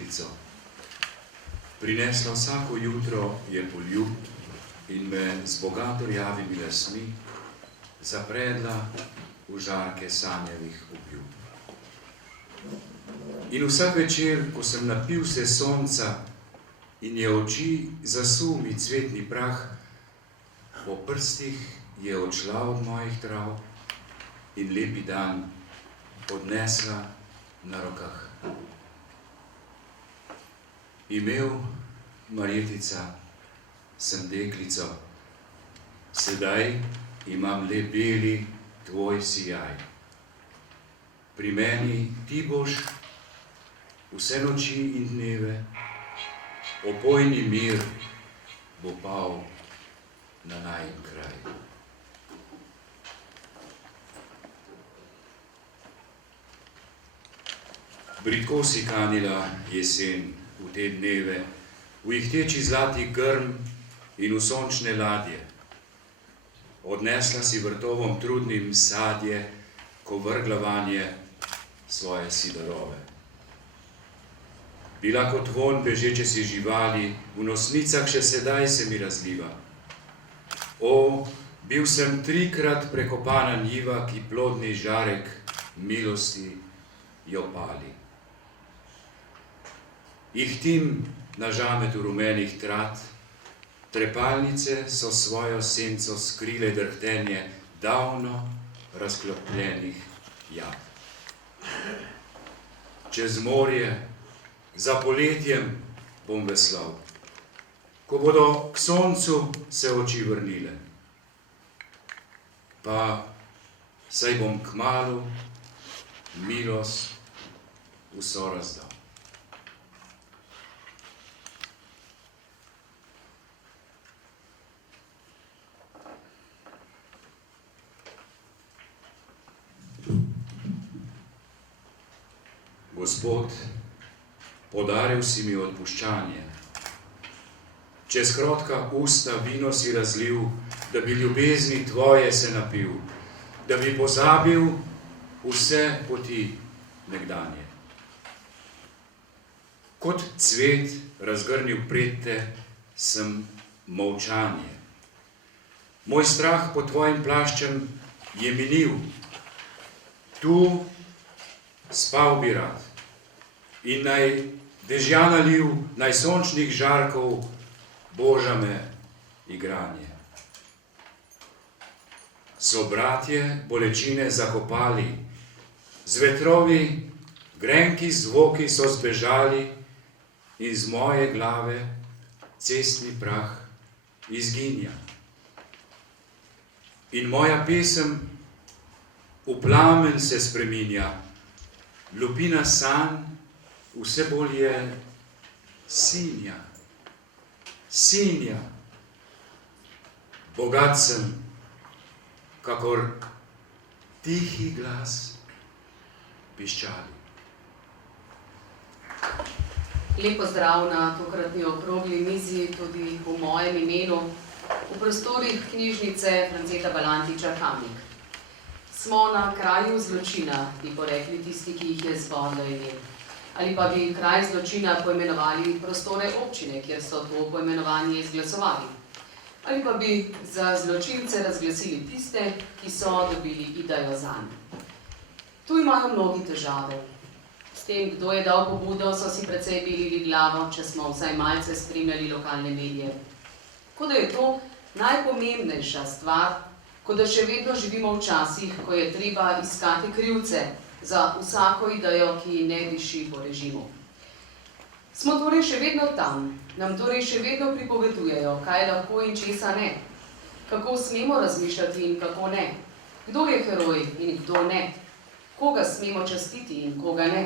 deklico. Prinesla vsako jutro je poljub in me z bogato rjavimi lasmi zapredla v žarke sanjavih obljub. In vsak večer, ko sem napil se sonca in je oči zasul mi cvetni prah, po prstih je odšla od mojih trav in lepi dan odnesla na rokah. Imel, Marjetica, sem deklico, sedaj imam le beli tvoj sijaj. Pri meni ti boš vse noči in dneve, opojni mir bo pal na najin kraj. Bridko si kanila jesen v te dneve, v ihteči zlati grm in v sončne ladje. Odnesla si vrtovom trudnim sadje, ko vrgla vanje svoje sidarove. Bila kot vonj bežeče si živali, v nosnicah še sedaj se mi razliva. O, bil sem 3-krat prekopana njiva, ki plodni žarek milosti jo pali. Ihtim na žametu rumenih trat, trepalnice so svojo senco skrile drhtenje davno razklopljenih jad. Čez morje, za poletjem bom veslal, ko bodo k soncu se oči vrnile. Pa saj bom kmalu milost vso razdal. Gospod, podaril si mi odpuščanje. Čez krotka usta vino si razlil, da bi ljubezni tvoje se napil, da bi pozabil vse poti nekdanje. Kot cvet razgrnil pred te sem molčanje. Moj strah pod tvojim plaščem je minil. Tu spal bi rad in naj dežja naliv, naj sončnih žarkov boža me igranje. So bratje bolečine zakopali, z vetrovi grenki zvoki so zbežali in z moje glave cestni prah izginja. In moja pesem v plamen se spreminja, lupina sanj vse bolj je sinja, sinja. Bogat sem, kakor tihi glas piščali. Lep pozdrav na tokratni okrogli mizi tudi v mojem imenu v prostorih knjižnice Franceta Balantiča Kamnik. Smo na kraju zločina, bi porekli tisti, ki jih je zbodlo ime. Ali pa bi kraj zločina poimenovali prostore občine, kjer so to poimenovanje izglasovali. Ali pa bi za zločince razglasili tiste, ki so dobili idejo zanj. Tu imajo mnogi težave. S tem, kdo je dal pobudo, so si precej belili glavo, če smo vsaj malce spremljali lokalne medije. Kot da je to najpomembnejša stvar, kot da še vedno živimo v časih, ko je treba iskati krivce za vsako idejo, ki ne diši po režimu. Smo torej še vedno tam, nam torej še vedno pripovedujejo, kaj lahko in česa ne, kako smemo razmišljati in kako ne, kdo je heroj in kdo ne, koga smemo častiti in koga ne.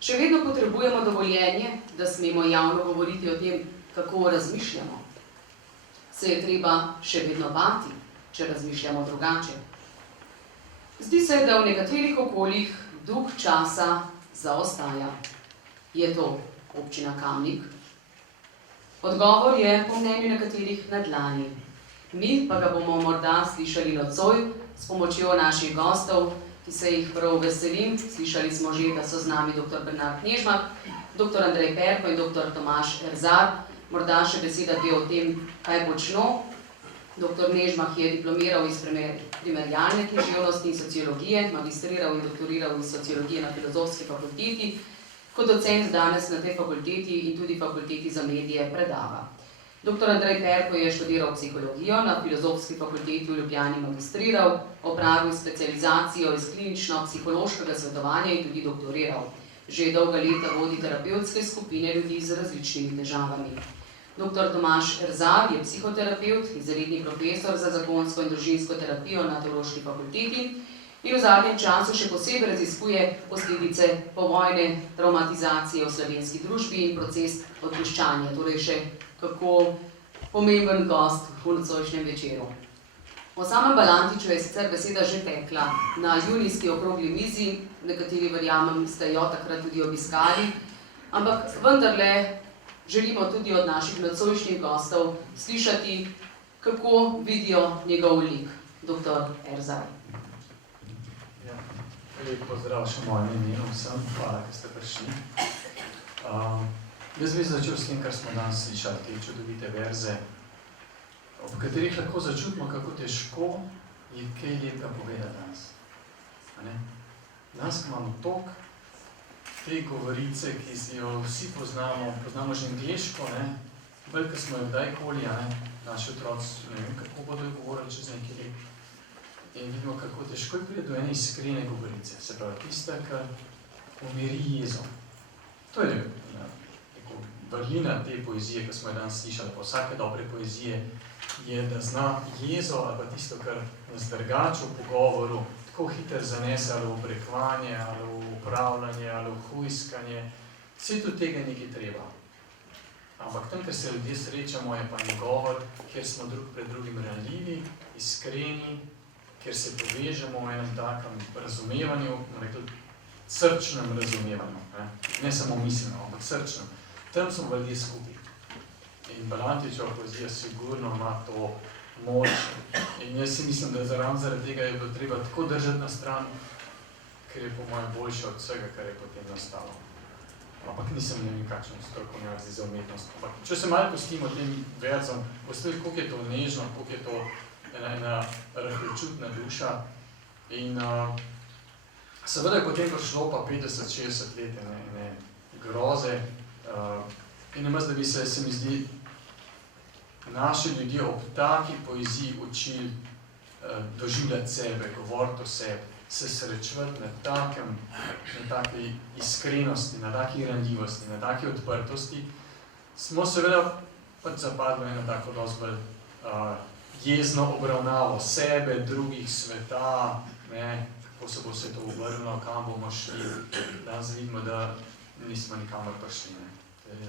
Še vedno potrebujemo dovoljenje, da smemo javno govoriti o tem, kako razmišljamo. Se je treba še vedno bati, če razmišljamo drugače. Zdi se, da v nekaterih okoljih duh časa zaostaja. Je to občina Kamnik? Odgovor je po mnenju nekaterih na dlani. Mi pa ga bomo morda slišali nocoj s pomočjo naših gostov, ki ki se jih prav veselim. Slišali smo že, da so z nami dr. Bernard Knežmak, dr. Andrej Perko in dr. Tomaž Erzar. Morda še beseda dve o tem, kaj počno. Dr. Knežmak je diplomiral iz primerjalne književnosti in sociologije, magistriral in doktoriral iz sociologije na Filozofski fakulteti. Kot docent danes na tej fakulteti in tudi fakulteti za medije predava. Dr. Andrej Perko je študiral psihologijo, na Filozofski fakulteti v Ljubljani magistriral, opravil specializacijo iz klinično-psihološkega svetovanja in tudi doktoriral. Že dolga leta vodi terapevtske skupine ljudi z različnimi težavami. Dr. Tomaž Erzar je psihoterapevt, izredni profesor za zakonsko in družinsko terapijo na Teološki fakulteti in v zadnjem času še posebej raziskuje posledice povojne traumatizacije v slovenski družbi in proces odpuščanja, torej še kako pomemben gost v nocojšnjem večeru. O samem Balantiču je sicer beseda že tekla na junijski okrogli mizi, nekateri verjamem ste jo takrat tudi obiskali, ampak vendarle želimo tudi od naših nocojšnjih gostov slišati, kako vidijo njegov lik, dr. Erzar. Ja, lep pozdrav še mojem imenu vsem, hvala, ker ste prišli. Jaz bi začel s tem, kar smo danes slišali, te čudovite verze, ob katerih lahko začutimo, kako težko je kaj lepega povedati danes. Danes imamo toliko te govorice, ki si jo vsi poznamo že angliško, bolj, ker smo jo kdajkoli, naši otroci, ne vem, kako bodo govorili čez nekaj let. In vidimo, kako težko je pride do ene iskrene govorice, se pravi tista, ki umiri jezo. To je vrlina te poezije, ki smo jo danes slišali, pa vsake dobre poezije, je, da zna jezo ali pa tisto, kar nas drgače v pogovoru, tako hiter zanese ali v obrekovanje, ali v upravljanje, ali v hujskanje. Vse tudi tega nekaj treba. Ampak tam, ker se ljudje srečamo, je pa en govor, kjer smo drug pred drugim ranljivi, iskreni, kjer se povežemo v enem takem razumevanju, srčnem razumevanju. Ne samo misleno, ampak srčnem. Tam smo ljudje skupaj. In Balantičeva poezija sigurno ima to moč. In jaz si mislim, da zaradi tega je bilo treba tako držati na stran, ker je po mojem boljše od vsega, kar je potem nastalo. Ampak nisem ne vem kakšen strokovnjak za umetnost. Ampak če se malo pustimo tem verzom, postoji, koliko je to nežno, koliko je to ena rahločutna duša. In seveda je potem prišlo pa 50-60 let ene groze. In namesto, da bi se mi zdi, naši ljudje ob taki poeziji učili doživljati sebe, govoriti o sebi, se srečevati na taki iskrenosti, na taki ranljivosti, na taki odprtosti, smo seveda pač zapadli eno tako dosti bolj jezno obravnavo sebe, drugih, sveta, kako se bo vse to obrnilo, kam bomo šli. Danes vidimo, da nismo nikamor prišli.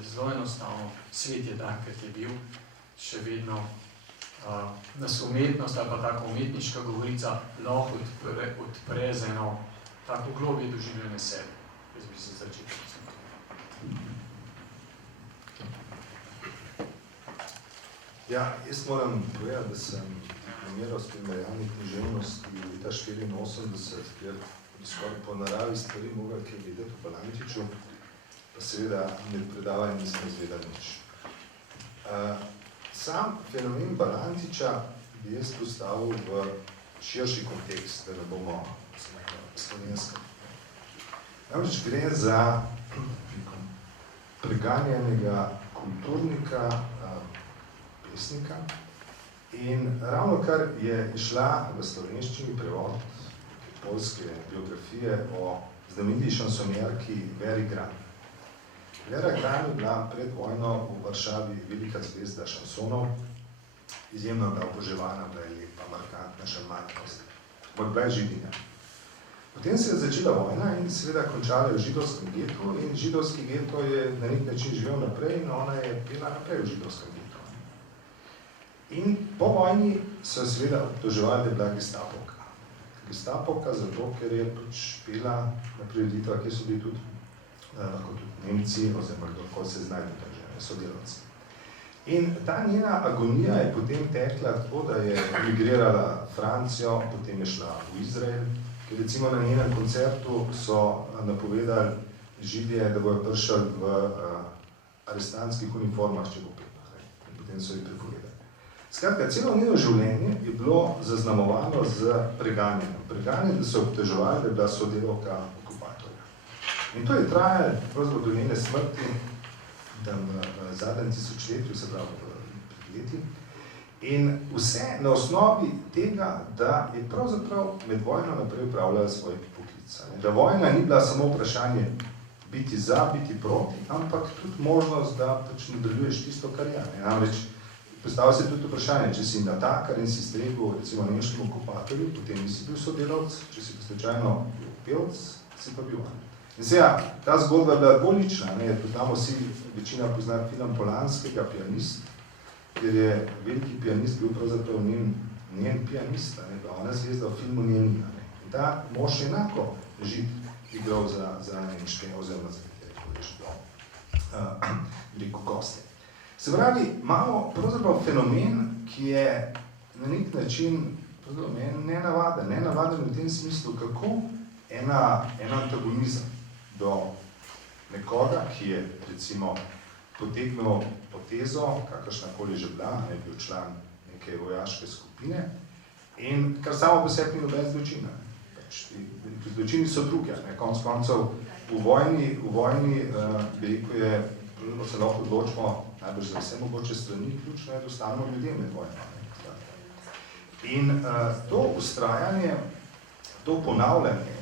Zelo enostavno, svet je tak, kot je bil, še vedno nas umetnost ali pa taka umetniška govorica lahko odpre za eno tako globje doživljanje sebe. Jaz bi se začel. Ja, jaz moram povedati, da sem diplomiral s primerjalne književnosti leta 1984, kjer bi skoraj po naravi stvari mogli kaj videti v Balantiču, pa seveda med predavanjem nismo izvedeli nič. Sam fenomen Balantiča bi jaz postavil v širši kontekst, da ne bomo slovensko. Namreč gre za preganjenega kulturnika, pesnika in ravno kar je išla v slovenščini prevod poljske biografije o znameniti šansonjerki Veri Gran. Vera Gran je bila pred vojno v Varšavi velika zvezda šansonov, izjemno bila oboževana, bila je lepa, markantna, šarmantnost, ampak bila je Židinja. Potem se je začela vojna in seveda končala v židovskem getu in židovski geto je na nek način živel naprej in ona je bila naprej v židovskem getu. In po vojni so seveda obtoževali, da je bila gestapovka. Gestapovka zato, ker je pač bila na prireditvah, kjer so bili tudi lahko tudi Nemci, oziroma kdorkoli se znajde tam že, sodelavci. In ta njena agonija je potem tekla tako, da je migrirala Francijo, potem je šla v Izrael, Recimo na njenem koncertu so napovedali Židije, da bodo prišli v arestantskih uniformah, če bo pet. In potem so jih prepovedali. Skratka, celo njeno življenje je bilo zaznamovano z preganjem. Preganjem, da so obteževali, da je bila sodelavka okupatorja. In to je trajalo pravzaprav do njene smrti, tam v zadnjem tisočletju, se pravi pred leti. In vse na osnovi tega, da je pravzaprav med vojno naprej upravljala svoj poklic. Da vojna ni bila samo vprašanje biti za, biti proti, ampak tudi možnost, da pač nadaljuješ tisto, kar je. Namreč, postavlja se tudi vprašanje, če si natakar in si stregel recimo nemškemu okupatorju, potem nisi bil sodelavc, če si pa slučajno pevec, si pa bil. In seveda, ta zgodba je bila dvolična, poznamo vsi, večina pozna film Polanskega, Pianist, ker je veliki pianist bil pravzaprav njen pianist, ona zvezda v filmu njen. In ta mož enako Žid igral za nemške oziroma za veliko goste. Se pravi, imamo pravzaprav fenomen, ki je na nek način nenavaden. Nenavaden v tem smislu, kako en antagonizem do nekoga, ki je recimo potegnil potezo, kakršnakoli že bila, je bil član neke vojaške skupine, in kar samo po sebi ni noben zločina. Zločini so druge. Konec koncev v vojni bi rekel je, se lahko odločimo najbolj za vse mogoče strani, ključno je, da ostanemo ljudje med vojno. In to ustrajanje, to ponavljanje,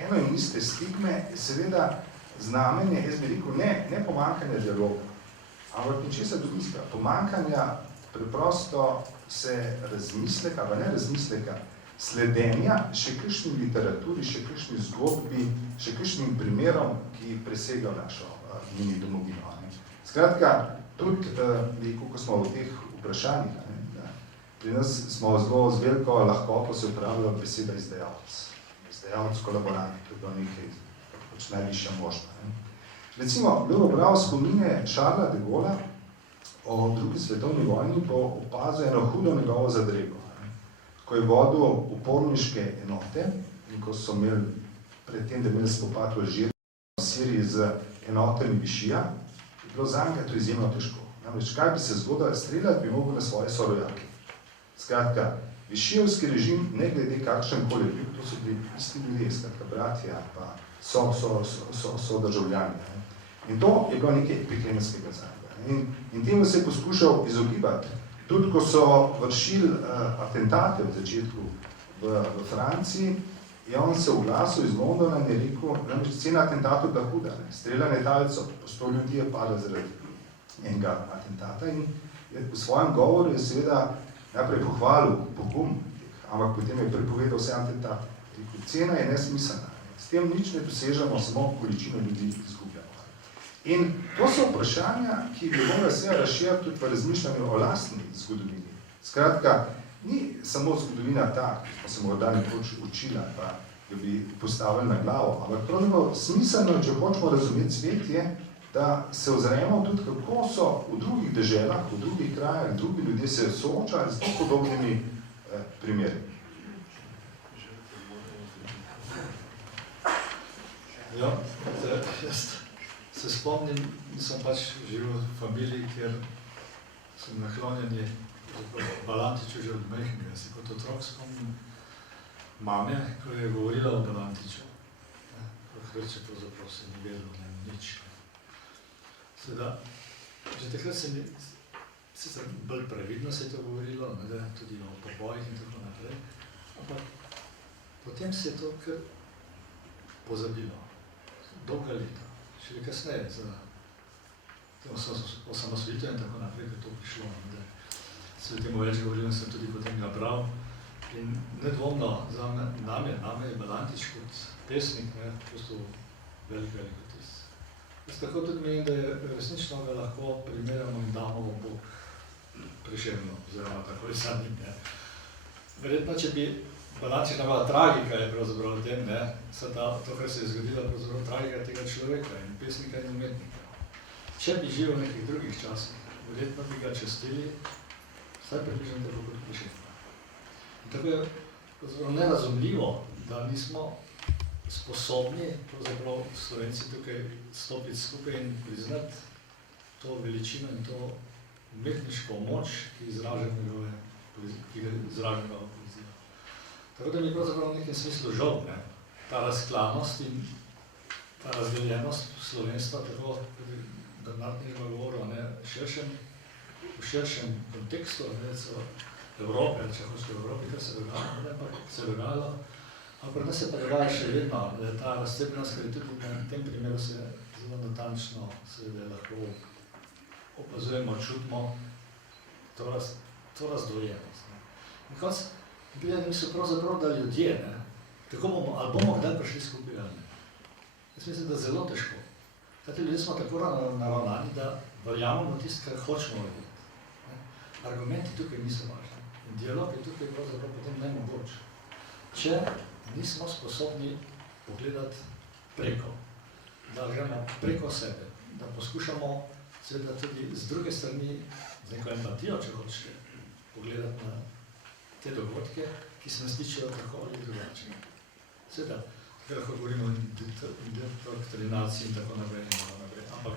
eno in iste stigme je seveda znamenje, jaz bi rekel, ne pomanjkanja dialoga, ampak ničesar drugega. Pomanjkanja preprosto se razmisleka, pa ne razmisleka, sledenja še kakšni literaturi, še kakšni zgodbi, še kakšnim primerom, ki presega našo mini domovino. Skratka, tudi, ko smo v teh vprašanjih, pri nas smo zelo z veliko lahkoto se uporabljala beseda izdajalec. Izdajalec, kolaborant, to je bilo nekaj pač najvišja možna. Recimo, kdo bral spomine Charlesa de Gaulle'a o drugi svetovni vojni, bo opazil eno hudo njegovo zadrego. Ko je vodil uporniške enote in ko so imeli predtem, da imeli spopad v Alžiriji v Siriji z enotami Višija, je bilo za njega to izjemno težko. Namreč, kaj bi se zgodilo, streljati bi mogel na svoje sorojake. Skratka, Višijevski režim, ne glede kakšen koli bil, to so bili isti ljudje, skratka, bratja, pa so državljani. In to je bilo nekaj peklenskega za njega. In temu se je poskušal izogibati. Tudi, ko so vršili atentate v začetku v Franciji, je on se oglasil iz Londona in je rekel, da cena atentatov je bila huda. Streljanje talcev, po 100 ljudi je padlo zaradi enega atentata in v svojem govoru je seveda najprej pohvalil pogum, ampak potem je prepovedal vse atentate. Cena je nesmiselna. S tem nič ne dosežemo, samo količino ljudi izgubljamo. In to so vprašanja, ki bi morali se razširiti tudi v razmišljanju o lastni zgodovini. Skratka, ni samo zgodovina ta, ki smo se morda nekoč učili, pa jo bi postavili na glavo, ampak pravzaprav smiselno, če hočemo razumeti svet, je, da se ozremo tudi, kako so v drugih deželah, v drugih krajah, drugi ljudje se soočali z podobnimi primeri. Ja, jaz se spomnim, nisem pač živel v familiji, kjer sem naklonjeni Balantiču že od majhnega. Se kot otrok spomnim mame, ko je govorila o Balantiču. Hrče pravzaprav se ni vedelo nič. Seveda, že takrat se mi, sicer bolj previdno se je to govorilo, tudi o pobojih in tako naprej, ampak potem se je to kar pozabilo. Dolga leta. Še kasneje, za osamosvojitev in tako naprej, ko je to prišlo. Se o tem več govoril, sem tudi potem ga bral. In nedvomno, name je Balantič kot pesnik, prosto velik otis. Jaz tako tudi menim, da je resnično ga lahko primerjamo in damo v Bog Prešerno, oziroma tako je samim. Verjetno, če bi Balantič navela tragika je pravzaprav v tem, to, kar se je zgodilo, pravzaprav tragika tega človeka in pesnika in umetnika. Če bi živel v nekih drugih časih, verjetno bi ga častili, vsaj približno tako kot Prešerno. In tako je pravzaprav nerazumljivo, da nismo sposobni, pravzaprav Slovenci tukaj stopiti skupaj in priznati to veličino in to umetniško moč, ki izraža njegove poezije. Tako da mi je pravzaprav v nekem smislu žal, ne? Ta razklanost in ta razdeljenost slovenstva, tako da Bernardinova govorila, ne, v širšem kontekstu, ne, Evrope, če hočete v Evropi, kar se dogajalo, ne, pa se je dogajalo, ampak pri nas se pa dogaja še vedno, da je ta razcepljenost, ker je tudi v tem primeru se zelo natančno seveda lahko opazujemo, čutimo to razdvojenost. In konc gledam misel pravzaprav, da ljudje, ne, tako ali bomo kdaj prišli skupaj ali ne. Jaz mislim, da zelo težko. Kajti ljudje smo tako naravnani, da verjamemo tisto, kar hočemo vedeti. Argumenti tukaj niso važni. In dialog je tukaj pravzaprav potem nemogoč. Če nismo sposobni pogledati preko, da gremo preko sebe, da poskušamo seveda tudi z druge strani, z neko empatijo, če hočete, pogledati na te dogodke, ki se nas tičejo tako ali drugače. Seveda, tukaj lahko govorimo o indoktrinaciji in tako naprej. Ampak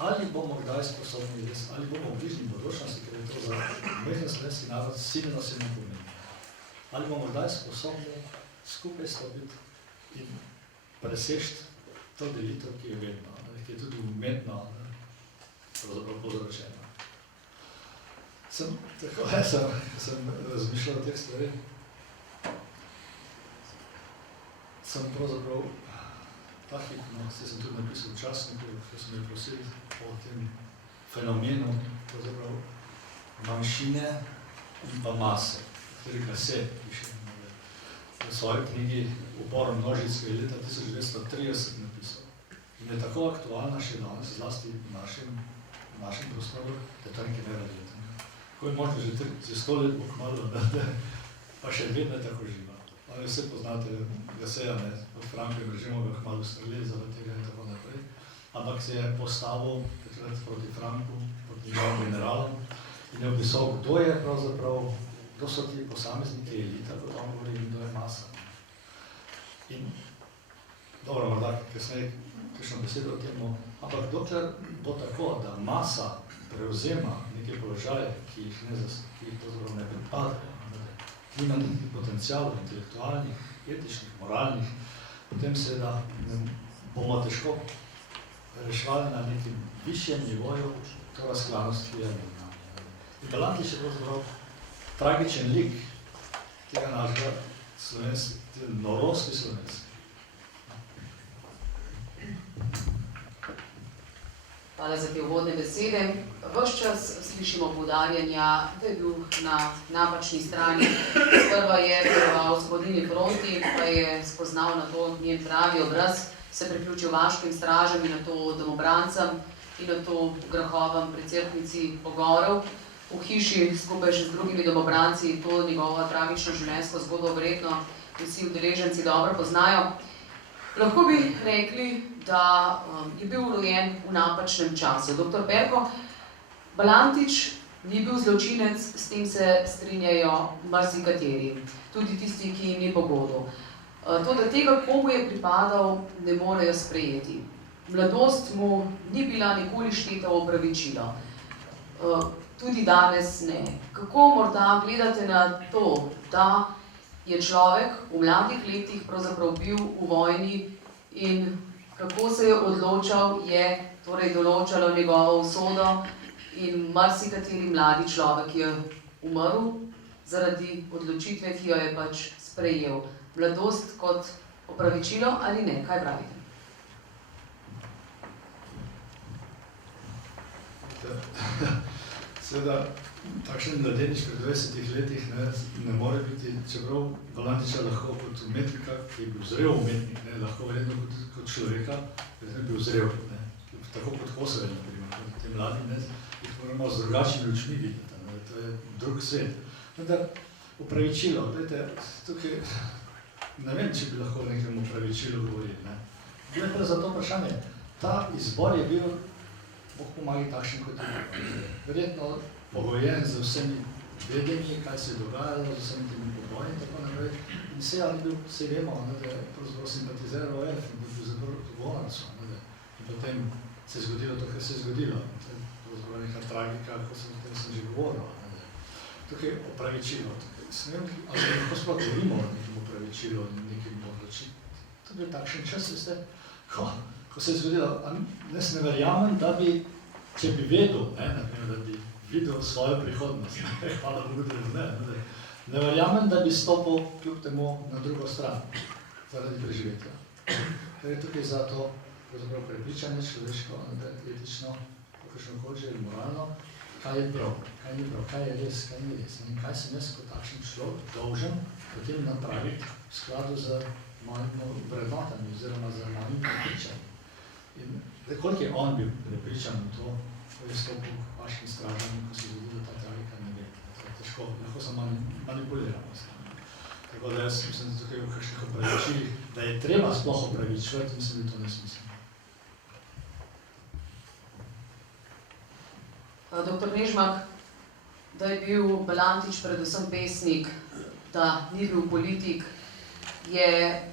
ali bomo kdaj sposobni res, ali bomo v bližnji bodočnosti, ker je to za mehen slovenski narod silno pomembno. Ali bomo kdaj sposobni skupaj stopiti in presežiti to delitev, ki je vedno, ki je tudi umetno povzročena. Sem razmišljal o teh stvareh. Sem pravzaprav ta hip, sem tudi napisal v časniku, ko sem jo prosil o tem fenomenu pravzaprav manjšine in pa mase, katerega se piše v svoji knjigi Upor množic, ki je leta 1930 napisal. In je tako aktualna še danes, zlasti v našem prostoru, da je to nekaj neverjetnega. Ko je možno že 100 let pokmarilo, pa še vedno je tako živa. Ali vse poznate Gaseja, od Frankovega režima ga hmalo strelili zaradi tega in tako naprej. Ampak se je postavil takrat proti Franku, proti njegovim generalom in je opisal, kdo je pravzaprav, kdo so ti posamezniki elita, kot on govori, in kdo je masa. In dobro, morda kasneje kakšno besedo o temu, ampak dokler bo tako, da masa prevzema neke položaje, ki jih pravzaprav ne pripadajo, ima nekih potencijalov, intelektualnih, etičnih, moralnih, potem seveda bomo težko reševali na nekim višjem nivoju to razklanost, ki je med nami. In Balantič je pravzaprav tragičen lik tega našega norosti slovenske. Hvala za te uvodne besede. Ves čas slišimo poudarjanja, da je bil na napačni strani. Sprva je deloval v Osvobodilni fronti, pa je spoznal na to njen pravi obraz, se priključil vaškim stražem in na to domobrancem in na to grahovam pri cerknici pogorel. V hiši skupaj še z drugimi domobranci to njegovo tragično življenjsko zgodbo verjetno vsi udeleženci dobro poznajo. Lahko bi rekli, da je bil rojen v napačnem času. Dr. Perko, Balantič ni bil zločinec, s tem se strinjajo marsikateri, tudi tisti, ki jim ni pogodu. To, da tega, komu je pripadal, ne morejo sprejeti. Mladost mu ni bila nikoli šteta v opravičilo. Tudi danes ne. Kako morda gledate na to, da je človek v mladih letih pravzaprav bil v vojni in kako se je odločal, je torej določalo njegovo usodo in marsikateri mladi človek je umrl zaradi odločitve, ki jo je pač sprejel. Mladost kot opravičilo ali ne? Kaj pravite? Seveda, takšen mladenič pri 20 letih ne more biti, čeprav Balantiča lahko kot umetnika, ki je bil zrel umetnik, lahko verjetno kot človeka, ki je bil zrel, tako kot Kosovel, te mladi, jih moramo z drugačnimi očmi videti, to je drug svet. Vendar, opravičilo, gledajte, tukaj ne vem, če bi lahko o nekem opravičilu govorili. Gledajte, za to vprašanje, ta izbor je bil, Bog pomagi takšen kot je bil. Verjetno pogojen z vsemi vedenje, kaj se je dogajalo z vsemi temi poboji in tako naprej. In vse vemo, da je pravzaprav simpatizeral OF in da je bil zadovoljencu. In potem se je zgodilo to, kar se je zgodilo. To je pravzaprav neka tragika, kot sem že govoril. Tukaj opravičilo. Ali se lahko sploh govorimo o nekem opravičilu in nekem odločitvi. To je bil takšen čas, veste, ko se je zgodilo. Jaz ne verjamem, da bi, če bi vedel, da bi videl svojo prihodnost, hvala Bogu, da ne verjamem, da bi stopil kljub temu na drugo stran, zaradi preživetja. Ker je tukaj za to prepričanje človeško, etično, kakršnokoli že moralno, kaj je prav, kaj ni prav, kaj je res, kaj ni res. In kaj sem jaz kot takšen človek dolžen potem napraviti v skladu z mojimi vrednotami oziroma z mojimi prepričanji. In koliko je on bil prepričan v to, ko je stopil k vaškim stražam, ko se je zgodila ta tragika, ne vem. To je težko, lahko se manipuliramo. Tako da jaz mislim, da tukaj v kakšnih opravičilih, da je treba sploh opravičivati, mislim, da to ne smislim. Doktor Nežmah, da je bil Balantič predvsem pesnik, da ni bil politik, je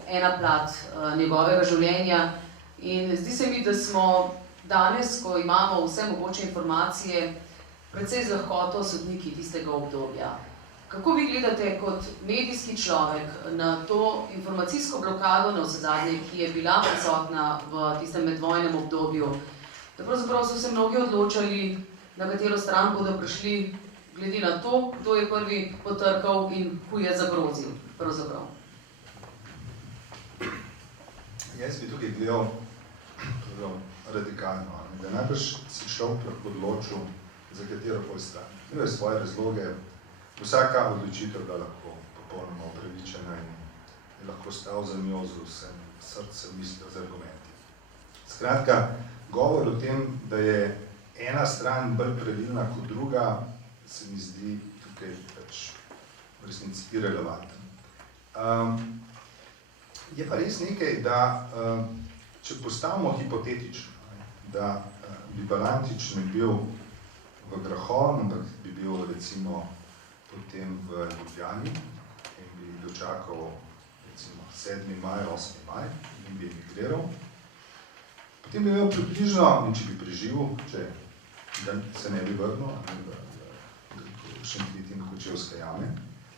ena plat njegovega življenja. In zdi se mi, da smo danes, ko imamo vse mogoče informacije, precej z lahkoto sodniki tistega obdobja. Kako vi gledate kot medijski človek na to informacijsko blokado navsezadnje, ki je bila prisotna v tistem medvojnem obdobju, da pravzaprav so se mnogi odločali, na katero stran bodo prišli, glede na to, kdo je prvi potrkal in huje zagrozil, pravzaprav. Jaz bi tukaj gledal radikalno, da najbrž se človek lahko odločil za katero koli stran. Imel je svoje razloge, vsaka odločitev bila lahko popolnoma upravičena in je lahko stal za njo z vsem srcem, mislijo, z argumenti. Skratka, govor o tem, da je ena stran bolj pravilna kot druga, se mi zdi tukaj pač v resnici irelevanten. Je pa res nekaj, da če postavimo hipotetično, da bi Balantič ne bil v Grahon, ampak bi bil recimo potem v Ljubljani in bi dočakal recimo 7. maj, 8. maj in bi emigriral, potem bi imel približno, in če bi preživel, če se ne bi vrnil v Šentvid in Kočevske jame,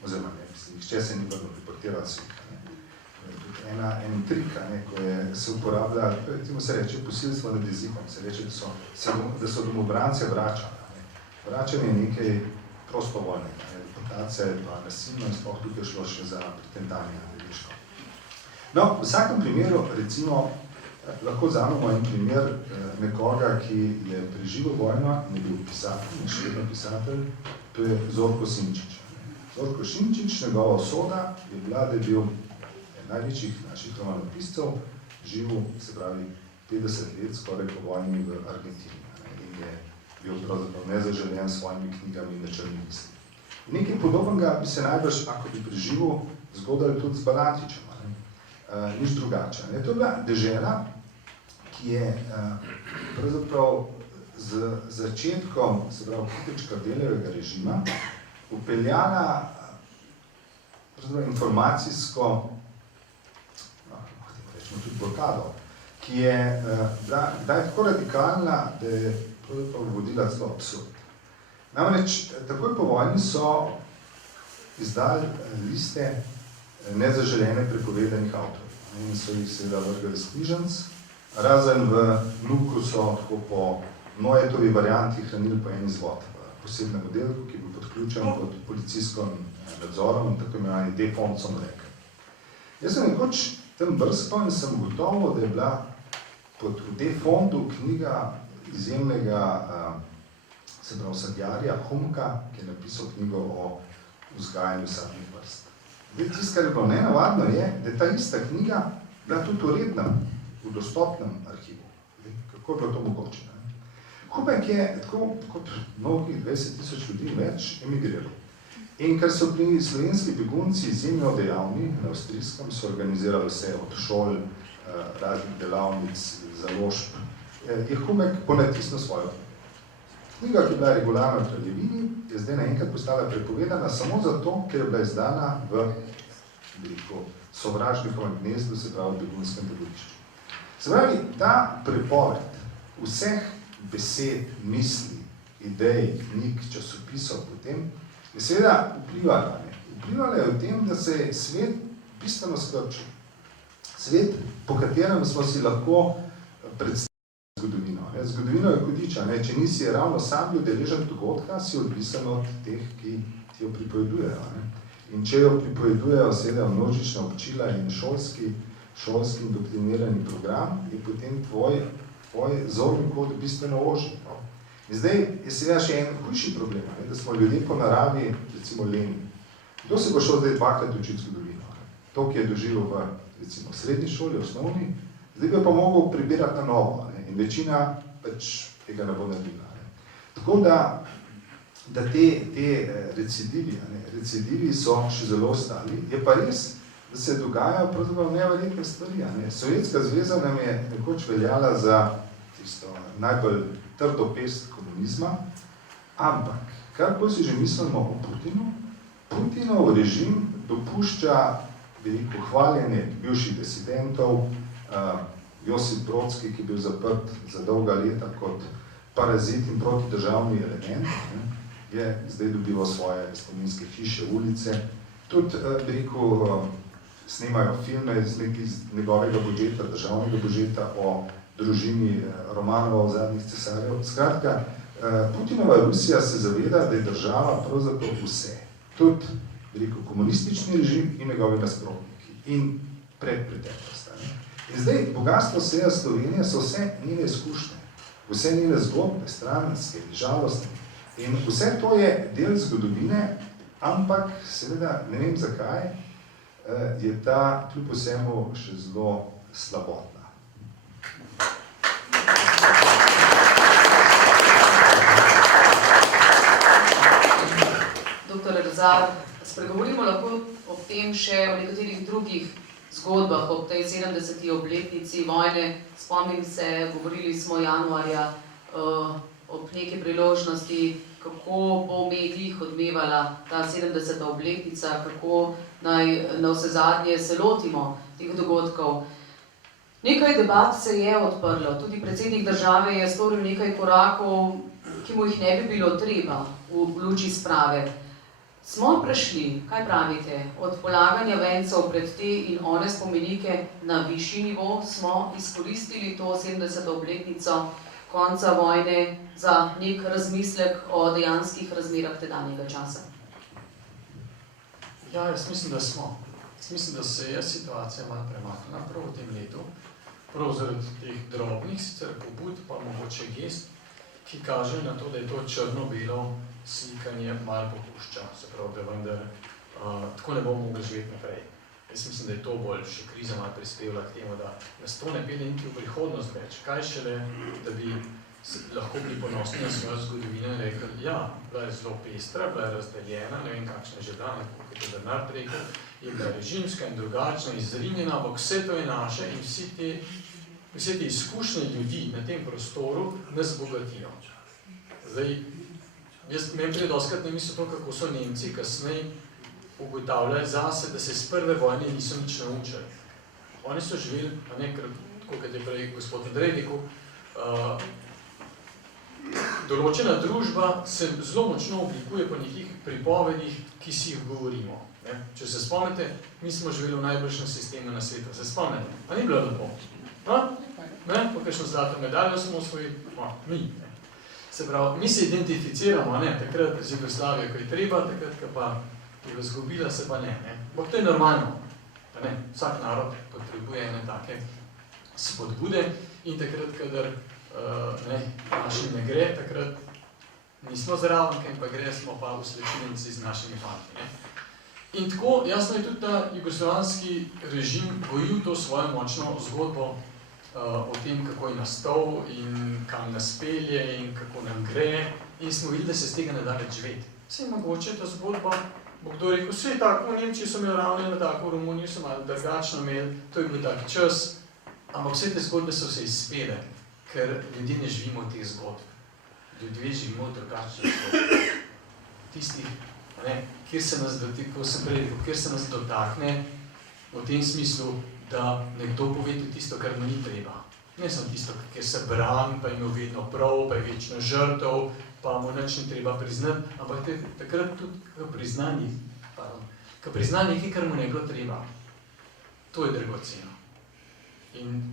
oziroma ne, nihče se ni vrnil, deportiral se jih. En trik, ko se uporablja, recimo se reče posilstvo nad jezikom, se reče, da so domobranci vračani. Vračanje je nekaj prostovoljnega, deportacija je pa nasilno in sploh tukaj šlo še za pretendanje na dediško. No, v vsakem primeru, recimo, lahko vzamemo en primer nekoga, ki je preživel vojno, ne bil pisatelj, ne še vedno pisatelj, to je Zorko Simčič. Zorko Simčič, njegova usoda je bila, da je bil največjih naših romanopiscev, živel, se pravi, 50 let skoraj po vojni v Argentini in je bil pravzaprav nezaželjen s svojimi knjigami in načrni misli. Nekaj podobnega bi se najbrž, ako bi preživel, zgodilo tudi z Balantičem, nič drugače. To je bila dežela, ki je pravzaprav z začetkom, se pravi, Hitlerčka-Belovega režima upeljala informacijsko tudi blokado, ki je bila tako radikalna, da je vodila celo absurd. Namreč, takoj po vojni so izdali liste nezaželene prepovedanih avtorjev in so jih seveda vrgali s knjižnic, razen v Nuku so tako po Nojetovi varianti hranili po en izvod v posebnem oddelku, ki je bil podključen pod policijskim nadzorom in tako imenovani defoncom reke. Jaz sem nekoč tam brskal in sem gotovo, da je bila v defondu knjiga izjemnega se pravi sadjarja Humka, ki je napisal knjigo o vzgajanju sadnih vrst. Tisto, kar je bilo nenavadno, je, da je ta ista knjiga bila tudi uredna v dostopnem arhivu. Kako je bilo to mogoče? Humek je tako kot mnogih 20.000 ljudi več emigriral. In ker so bili slovenski begunci izjemno dejavni, na avstrijskem so organizirali vse od šol, raznih delavnic, založb, je Humek ponatisnil svojo. Knjiga, ki je bila regularna v kraljevini, je zdaj naenkrat postala prepovedana samo zato, ker je bila izdana v sovražnikovem gnezdu, se pravi v begunskem taborišču. Se pravi, ta prepoved vseh besed, misli, idej, knjig, časopisov potem je seveda vplivala. Vplivala je v tem, da se je svet bistveno skrčil. Svet, po katerem smo si lahko predstavili zgodovino. Zgodovino je hudiča. Če nisi ravno sam udeležen dogodka, si odvisen od teh, ki ti jo pripovedujejo. In če jo pripovedujejo seveda množična občila in šolski indoktrinirani program, je potem tvoj zorni kod bistveno ožji. In zdaj je seveda še en hujši problem, da smo ljudje po naravi, recimo leni. Kdo se bo šel zdaj dvakrat učiti zgodovino? To, ki je doživel v recimo srednji šoli, osnovni, zdaj bi pa mogel prebirati na novo. In večina pač tega ne bo naredila. Tako da te recidivi so še zelo ostali. Je pa res, da se dogajajo pravzaprav neverjetne stvari. Sovjetska zveza nam je nekoč veljala za tisto najbolj trdo pest komunizma, ampak karkoli si že mislimo o Putinu, Putinov režim dopušča veliko hvaljenje bivših disidentov, Josip Brodski, ki je bil zaprt za dolga leta kot parazit in protidržavni element, je zdaj dobival svoje spominske hiše, ulice. Tudi, snemajo filme iz njegovega budžeta, državnega budžeta o družini Romanova, zadnjih cesarjev. Skratka, Putinova Rusija se zaveda, da je država pravzaprav vse. Tudi komunistični režim in njegovi nasprotniki in predpreteklost. In zdaj, bogatstvo seja Slovenije so vse njene izkušnje, vse njene zgodbe, stranske, žalostne. In vse to je del zgodovine, ampak seveda, ne vem zakaj, je ta kljub vsemu še zelo slabotna. Doktor Rezar, spregovorimo lahko ob tem še o nekaterih drugih zgodbah ob tej 70. obletnici vojne. Spomnim se, govorili smo januarja ob neki priložnosti, kako bo v medijih odmevala ta 70. obletnica, kako naj na vsezadnje se lotimo teh dogodkov. Nekaj debat se je odprlo, tudi predsednik države je storil nekaj korakov, ki mu jih ne bi bilo treba v luči sprave. Smo prešli, kaj pravite, od polaganja vencev pred te in one spomenike na višji nivo, smo izkoristili to 70. obletnico konca vojne za nek razmislek o dejanskih razmerah tedanjega časa? Ja, jaz mislim, da smo. Jaz mislim, da se je situacija malo premaknila prav v tem letu, prav zaradi teh drobnih sicer pobud, pa mogoče gest, ki kaže na to, da je to črno-belo slikanje malo popušča, se pravi, da vendar tako ne bomo mogli živeti naprej. Jaz mislim, da je to bolj še kriza malo prispevala k temu, da nas to ne pelje niti v prihodnost več. Kaj šele, da bi lahko bili ponosni na svojo zgodovino in rekli, ja, bila je zelo pestra, bila je razdeljena, ne vem kakšna že dan, kot je Bernard rekel, je bila režimska in drugačna, izrinjena, ampak vse to je naše in vse te izkušnje ljudi na tem prostoru nas bogatijo. Zdaj, meni prije doskrat ne misli to, kako so Nemci kasneje ugotavljali zase, da se z prve vojne niso nič naučili. Oni so živeli, tako kot je prej gospod Andrej rekel, določena družba se zelo močno oblikuje po nekih pripovedih, ki si jih govorimo. Če se spomnite, mi smo živeli v najboljšem sistemu na svetu. Se spomnite? A ni bilo lepo? Po kakšno zlato medaljo smo osvojili? Mi. Se pravi, mi se identificiramo, takrat z Jugoslavijo, ko je treba, takrat, ko pa je izgubila, se pa ne. Ampak to je normalno. Vsak narod potrebuje ene take spodbude in takrat, kadar našim ne gre, takrat nismo zraven, ker pa gre, smo pa usrečenci z našimi fanti. In tako, jasno je tudi ta jugoslovanski režim gojil to svojo močno zgodbo o tem, kako je nastal in kam nas pelje in kako nam gre. In smo videli, da se z tega ne da več živeti. Vse je mogoče ta zgodba, bo kdo rekel, vse je tako, v Nemčiji so imeli ravno tako, v Romuniji so malo drugačno imeli, to je bil tak čas, ampak vse te zgodbe so se izpele, ker ljudje ne živimo teh zgodb. ljudje živimo drugače časopisih. Tistih, kjer se nas kjer se nas dotakne v tem smislu, da nekdo pove tudi tisto, kar mu ni treba. Ne samo tisto, kjer se brani, pa ima vedno prav, pa je večno žrtev, pa mu nič ni treba priznati, ampak takrat tudi ko prizna nekaj, kar mu ne bilo treba. To je dragoceno. In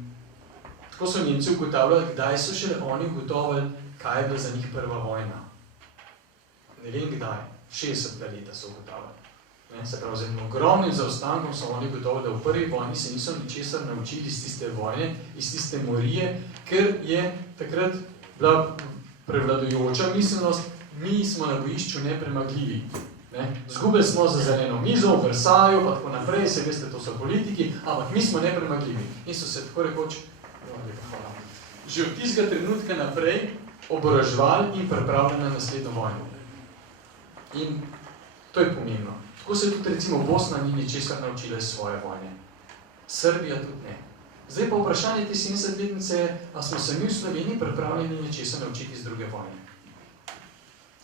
tako so Nemci ugotavljali, kdaj so šele oni ugotovili, kaj je bila za njih prva vojna. Ne vem kdaj, 60 leta so ugotavljali. Se pravi, z enim ogromnim zaostankom so oni ugotovili, da v prvi vojni se niso ničesar naučili iz tiste vojne, iz tiste morije, ker je takrat bila prevladujoča miselnost, mi smo na bojišču nepremagljivi. Zgubili smo za zeleno mizo, v Versaju, pa tako naprej, se veste, to so politiki, ampak mi smo nepremagljivi. In so se tako rekoč, že od tistega trenutka naprej oboroževali in pripravljali na naslednjo vojno. In to je pomembno. Tako se tudi recimo Bosna ni ničesar naučila iz svoje vojne. Srbija tudi ne. Zdaj pa vprašanje te 70-letnice je, a smo se mi v Sloveniji pripravljeni ničesar naučiti iz druge vojne.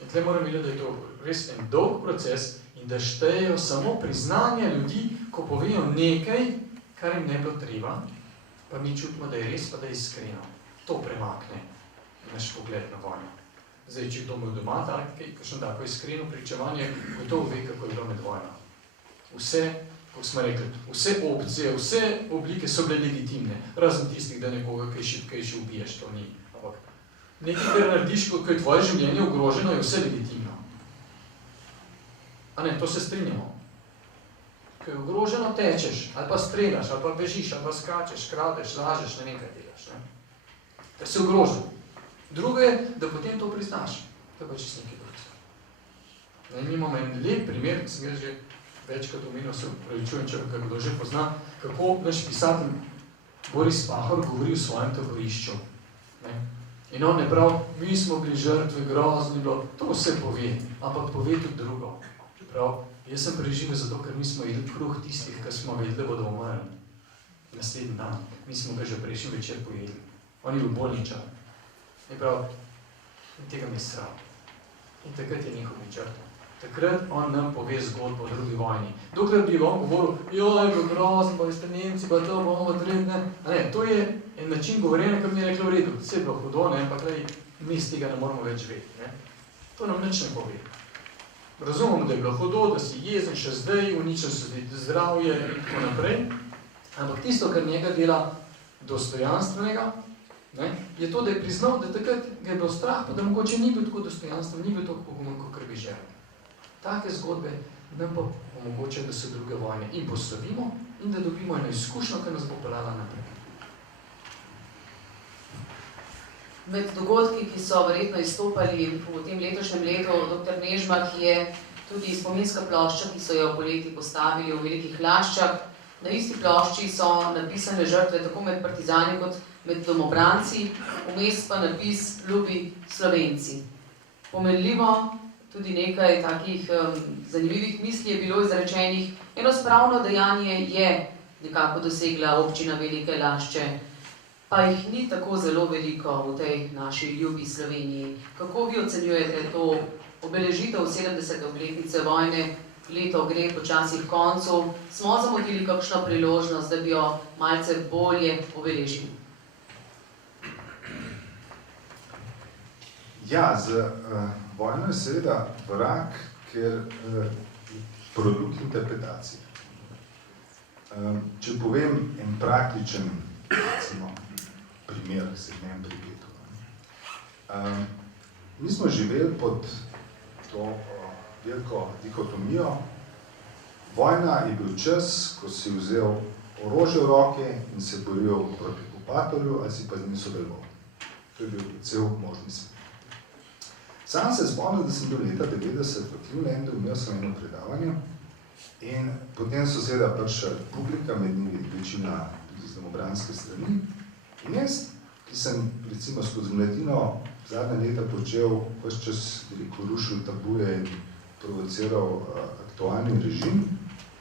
In tle moram videti, da je to res en dolg proces in da štejejo samo priznanja ljudi, ko povejo nekaj, kar jim ne bilo treba, pa mi čutimo, da je res, pa da je iskreno. To premakne naš pogled na vojno. Zdaj, če kdo imel doma kakšno tako iskreno pričevanje, gotovo ve, kako je bilo med vojno. Vse, kako smo rekli, vse opcije, vse oblike so bile legitimne, razen tistih, da nekoga kaj še ubiješ, to ni. Ampak nekaj, kar narediš, ko je tvoje življenje ogroženo, je vse legitimno. A ne, to se strinjamo. Ko je ogroženo, tečeš, ali pa strelaš, ali pa bežiš, ali pa skačeš, kradeš, lažeš, ne vem kaj delaš. Ker si ogrožen. Drugo je, da potem to priznaš. To je pa čisto nekaj drugega. Mi imamo en lep primer, ki sem jaz že večkrat omenil, se upravičujem, če ga kdo že pozna, kako naš pisatelj Boris Pahor govori o svojem taborišču. In on je prav, mi smo bili žrtve, grozni bilo, to vse pove, ampak pove tudi drugo. Prav, jaz sem preživel zato, ker mi smo jedli kruh tistih, ki smo vedeli, da bodo umrli. Naslednji dan, mi smo ga že prejšnji večer pojedli. On je bil bolničar. In prav, tega mi je sram. In takrat je njihov črta. Takrat on nam pove zgodbo o drugi vojni. Dokler bi on govoril, joj, je bilo grozno, pa ste Nemci, pa to bomo potrebni. Ne, to je en način govorjenja, ki mi je rekla v redu. Vse je bilo hudo, ampak mi z tega ne moramo več vedeti. To nam nič ne pove. Razumemo, da je bilo hudo, da si jezen še zdaj, uničil se zdravje in tako naprej. Ampak tisto, kar njega dela dostojanstvenega, je to, da je priznal, da takrat ga je bilo strah, pa da mogoče ni bil tako dostojanstven, ni bil tako pogumen, kot bi želel. Take zgodbe nam pa omogočajo, da se druge vojne in poslovimo in da dobimo eno izkušnjo, ki nas bo pelala naprej. Med dogodki, ki so verjetno izstopali v tem letošnjem letu, dr. Nežmah, je tudi spominska plošča, ki so jo poleti postavili v Velikih Laščah. Na isti plošči so napisane žrtve tako med partizani kot med domobranci, vmes pa napis Ljubi Slovenci. Pomenljivo, tudi nekaj takih zanimivih misli je bilo izrečenih. Eno spravno dejanje je nekako dosegla občina Velike Lašče, pa jih ni tako zelo veliko v tej naši ljubi Sloveniji. Kako vi ocenjujete to obeležitev 70. obletnice vojne? Leto gre počasi k koncu. Smo zamudili kakšno priložnost, da bi jo malce bolje obeležili? Ja, z vojno je seveda vrak, ker produkt interpretacije. Če povem en praktičen primer, segment pri getu. Mi smo živeli pod to veliko dihotomijo. Vojna je bil čas, ko si vzel orožje v roke in se boril proti okupatorju, ali si pa z njim sodeloval. To je bil cel možni svet. Sam se spomnim, da sem bil leta 90 v Clevelandu, imel sem eno predavanje in potem so seveda prišla publika, med njimi večina z domobranske strani. In jaz, ki sem recimo skozi mladino zadnja leta počel ves čas rušil tabuje in provociral aktualni režim,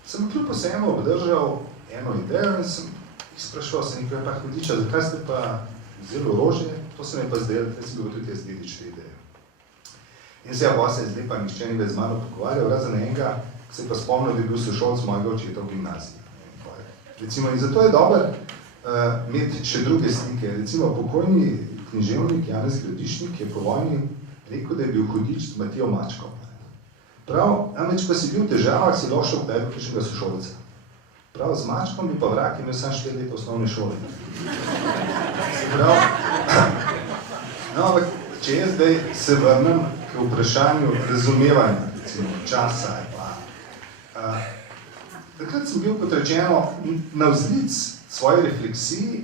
sem kljub vsemu obdržal eno idejo in sem jih spraševal, sem nekaj pa Hmediča, zakaj ste pa vzeli orožje? To se mi pa zdelo, da si bil tudi jaz dedič te ideje. In se je zdaj pa nihče ni več z mano pogovarjal, razen enega, ki se je pa spomnil, da je bil sošolc mojega očeta v gimnaziji. Recimo, in zato je dobro imeti še druge slike. Recimo, pokojni književnik Janez Gradišnik je po vojni rekel, da je bil hudič z Matijo Mačko. Prav, namreč, ko si bil v težavah, si lahko šel pet kakšnega sošolca. Prav, z Mačkom bi pa vrak imel samo 4 leta osnovne šole. Prav, no, ampak, če jaz zdaj se vrnem k vprašanju razumevanja, recimo, časa ali pa. Takrat sem bil, kot rečeno, navzlic svoje refleksiji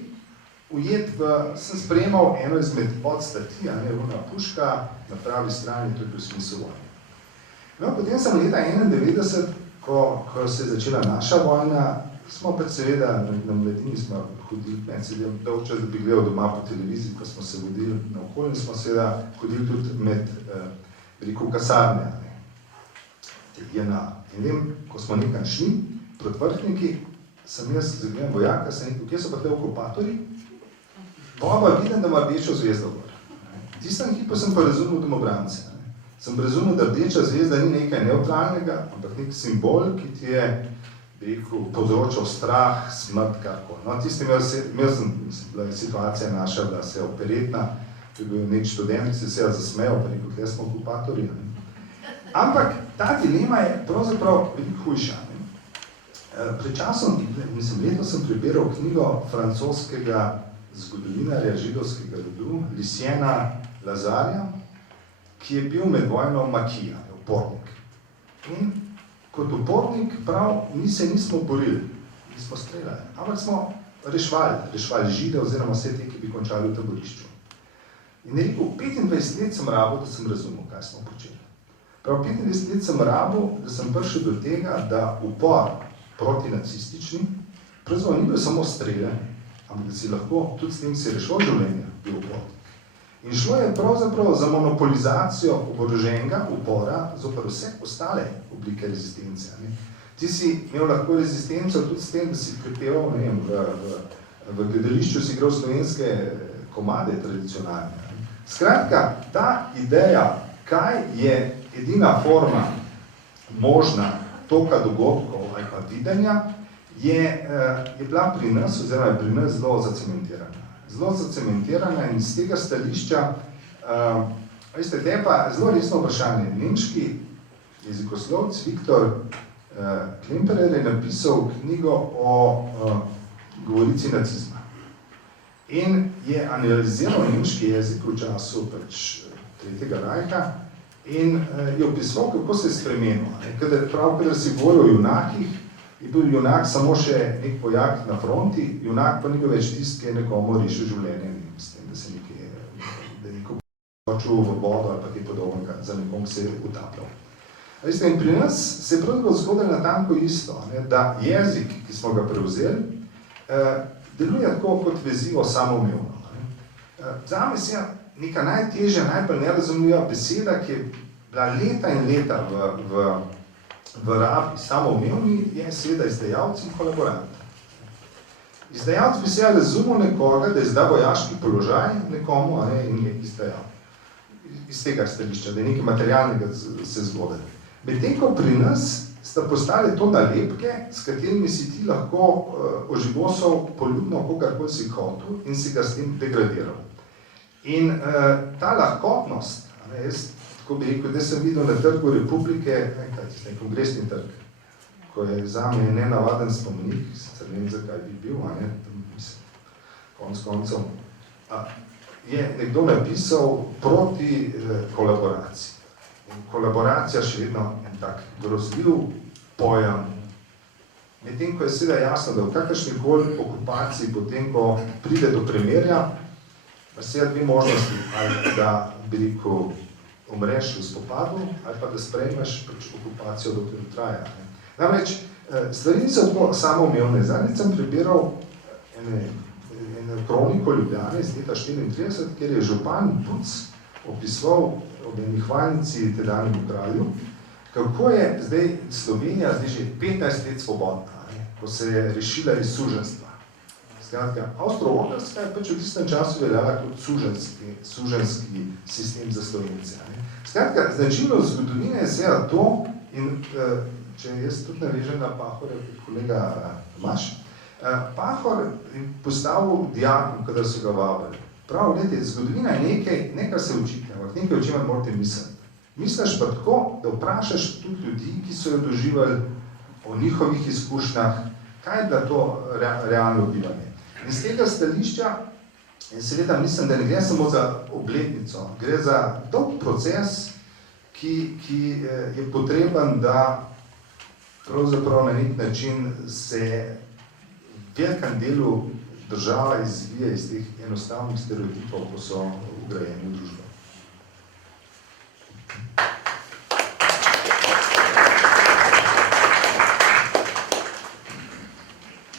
ujet sem sprejemal eno izmed podstati, Runa Puška, na pravi strani, to je bil smisel vojne. No, potem sem leta 1991, ko se je začela naša vojna, smo pa seveda na Mladini smo hodili, sedem dolg čas, da bi gledal doma po televiziji, ko smo se vodili na okolje, smo seveda hodili tudi med, rekel, kasarne, JNA. In vem, ko smo nekaj šli, proti Vrhniki, sem jaz zagledam vojaka, sem rekel, kje so pa te okupatorji? Pa vidim, da ima rdečo zvezdo gor. Tistem hipu sem pa razumel domobrance. Sem razumel, da rdeča zvezda ni nekaj neutralnega, ampak nek simbol, ki ti je, rekel, povzročal strah, smrt, kako. No, tistem bila situacija naša, bila se operetna, to je bil nek študent, ki se je zasmejal, pa rekel, tle smo okupatorji. Ampak ta dilema je pravzaprav veliko hujša. Pred časom, letos sem prebiral knjigo francoskega zgodovinarja židovskega rodu, Luciena Lazarja, ki je bil med vojno makija, upornik. In kot upornik prav, mi se nismo borili, nismo streljali, ampak smo rešvali Žide oziroma vse te, ki bi končali v taborišču. In je rekel, 25 let sem rabil, da sem razumel, kaj smo počeli. Prav 25 let sem rabil, da sem prišel do tega, da upor protinacistični, pravzaprav ni bil samo streljanje, ampak da si lahko tudi s tem si rešil življenje, bil upornik. In šlo je pravzaprav za monopolizacijo oboroženega upora zoper vse ostale oblike rezistence. Ti si imel lahko rezistenco tudi s tem, da si prepeval, ne vem, v gledališču si igral slovenske komade tradicionalne. Skratka, ta ideja, kaj je edina forma možna toka dogodkov ali pa videnja, je bila pri nas, oziroma je pri nas zelo zacementirana. Zelo zacementirana in iz tega stališča, veste, te pa zelo resno vprašanje. Nemški jezikoslovec Viktor Klemperer je napisal knjigo o govorici nacizma. In je analiziral nemški jezik v času Tretjega rajha in je opisoval, kako se je spremenil. Kadar si govoril o junakih, je bil junak samo še nek vojak na fronti, junak pa ni bil več tist, ki je nekomu rešil življenje, s tem, da se neko počul v vodo ali pa kaj podobnega, za nekom se je utapljal. In pri nas se je pravzaprav zgodilo natanko isto, da jezik, ki smo ga prevzeli, deluje tako kot vezivo samoumevno. Zame se je neka najtežja, najbolj nerazumljiva beseda, ki je bila leta in leta v rabi samoumevni, je seveda izdajalci in kolaboranti. Izdajalci bi se razumel nekoga, da izda vojaški položaj nekomu in je izdajal. Iz tega stališča, da je nekaj materialnega se zgodilo. Medtem ko pri nas sta postale to nalepke, s katerimi si ti lahko ožigosal poljubno kogarkoli si hotel in si ga s tem degradiral. In ta lahkotnost, jaz tako bi rekel, da sem videl na Trgu Republike, kongresni trg, ko je zame nenavaden spomenik, sicer ne vem, zakaj bi bil, konec koncev, je nekdo napisal proti kolaboraciji. In kolaboracija še vedno en tak grozljiv pojem. Medtem, ko je seveda jasno, da v kakršnikoli okupaciji, potem, ko pride do premirja, pa seveda dve možnosti, ali da bi rekel, umreš v spopadu, ali pa da sprejmeš okupacijo, dokler traja. Namreč, stvari niso tako samoumevne. Zadnjič sem prebiral eno kroniko Ljubljane iz leta 1934, kjer je župan Buc opisoval ob eni hvalnici tedanjemu kralju, kako je zdaj Slovenija zdaj že 15 let svobodna, ko se je rešila iz suženstva. Skratka, Avstro-Ogrska je pač v tistem času veljala kot suženski sistem za Slovence. Skratka, značilnost zgodovine je seveda to, in če jaz tudi navežem na Pahorja, kot kolega Tomaž, Pahor je postavil dijakom, kadar so ga vabili. Prav, gledajte, zgodovina je nekaj se učite, ampak nekaj, o čemer morate misliti. Misliš pa tako, da vprašaš tudi ljudi, ki so jo doživeli, o njihovih izkušnjah, kaj je bila to realno bivanje. In z tega stališča, in seveda mislim, da ne gre samo za obletnico, gre za dolg proces, ki je potreben, da pravzaprav na nek način se v velikem delu država izvije iz teh enostavnih stereotipov, ko so vgrajeni v družbo.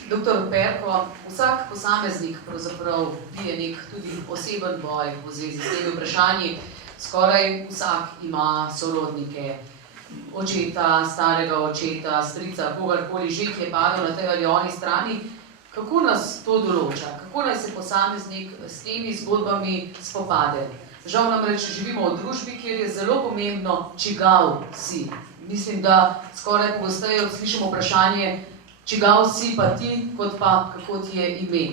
Doktor Perko, vsak posameznik pravzaprav bije nek tudi oseben boj v zvezi s temi vprašanji. Skoraj vsak ima sorodnike, očeta, starega očeta, strica, kogarkoli že, ki je padel na tej ali oni strani. Kako nas to določa? Kako naj se posameznik s temi zgodbami spopade? Žal namreč živimo v družbi, kjer je zelo pomembno, čigav si. Mislim, da skoraj pogosteje slišimo vprašanje, čigav si pa ti, kot pa kako ti je ime.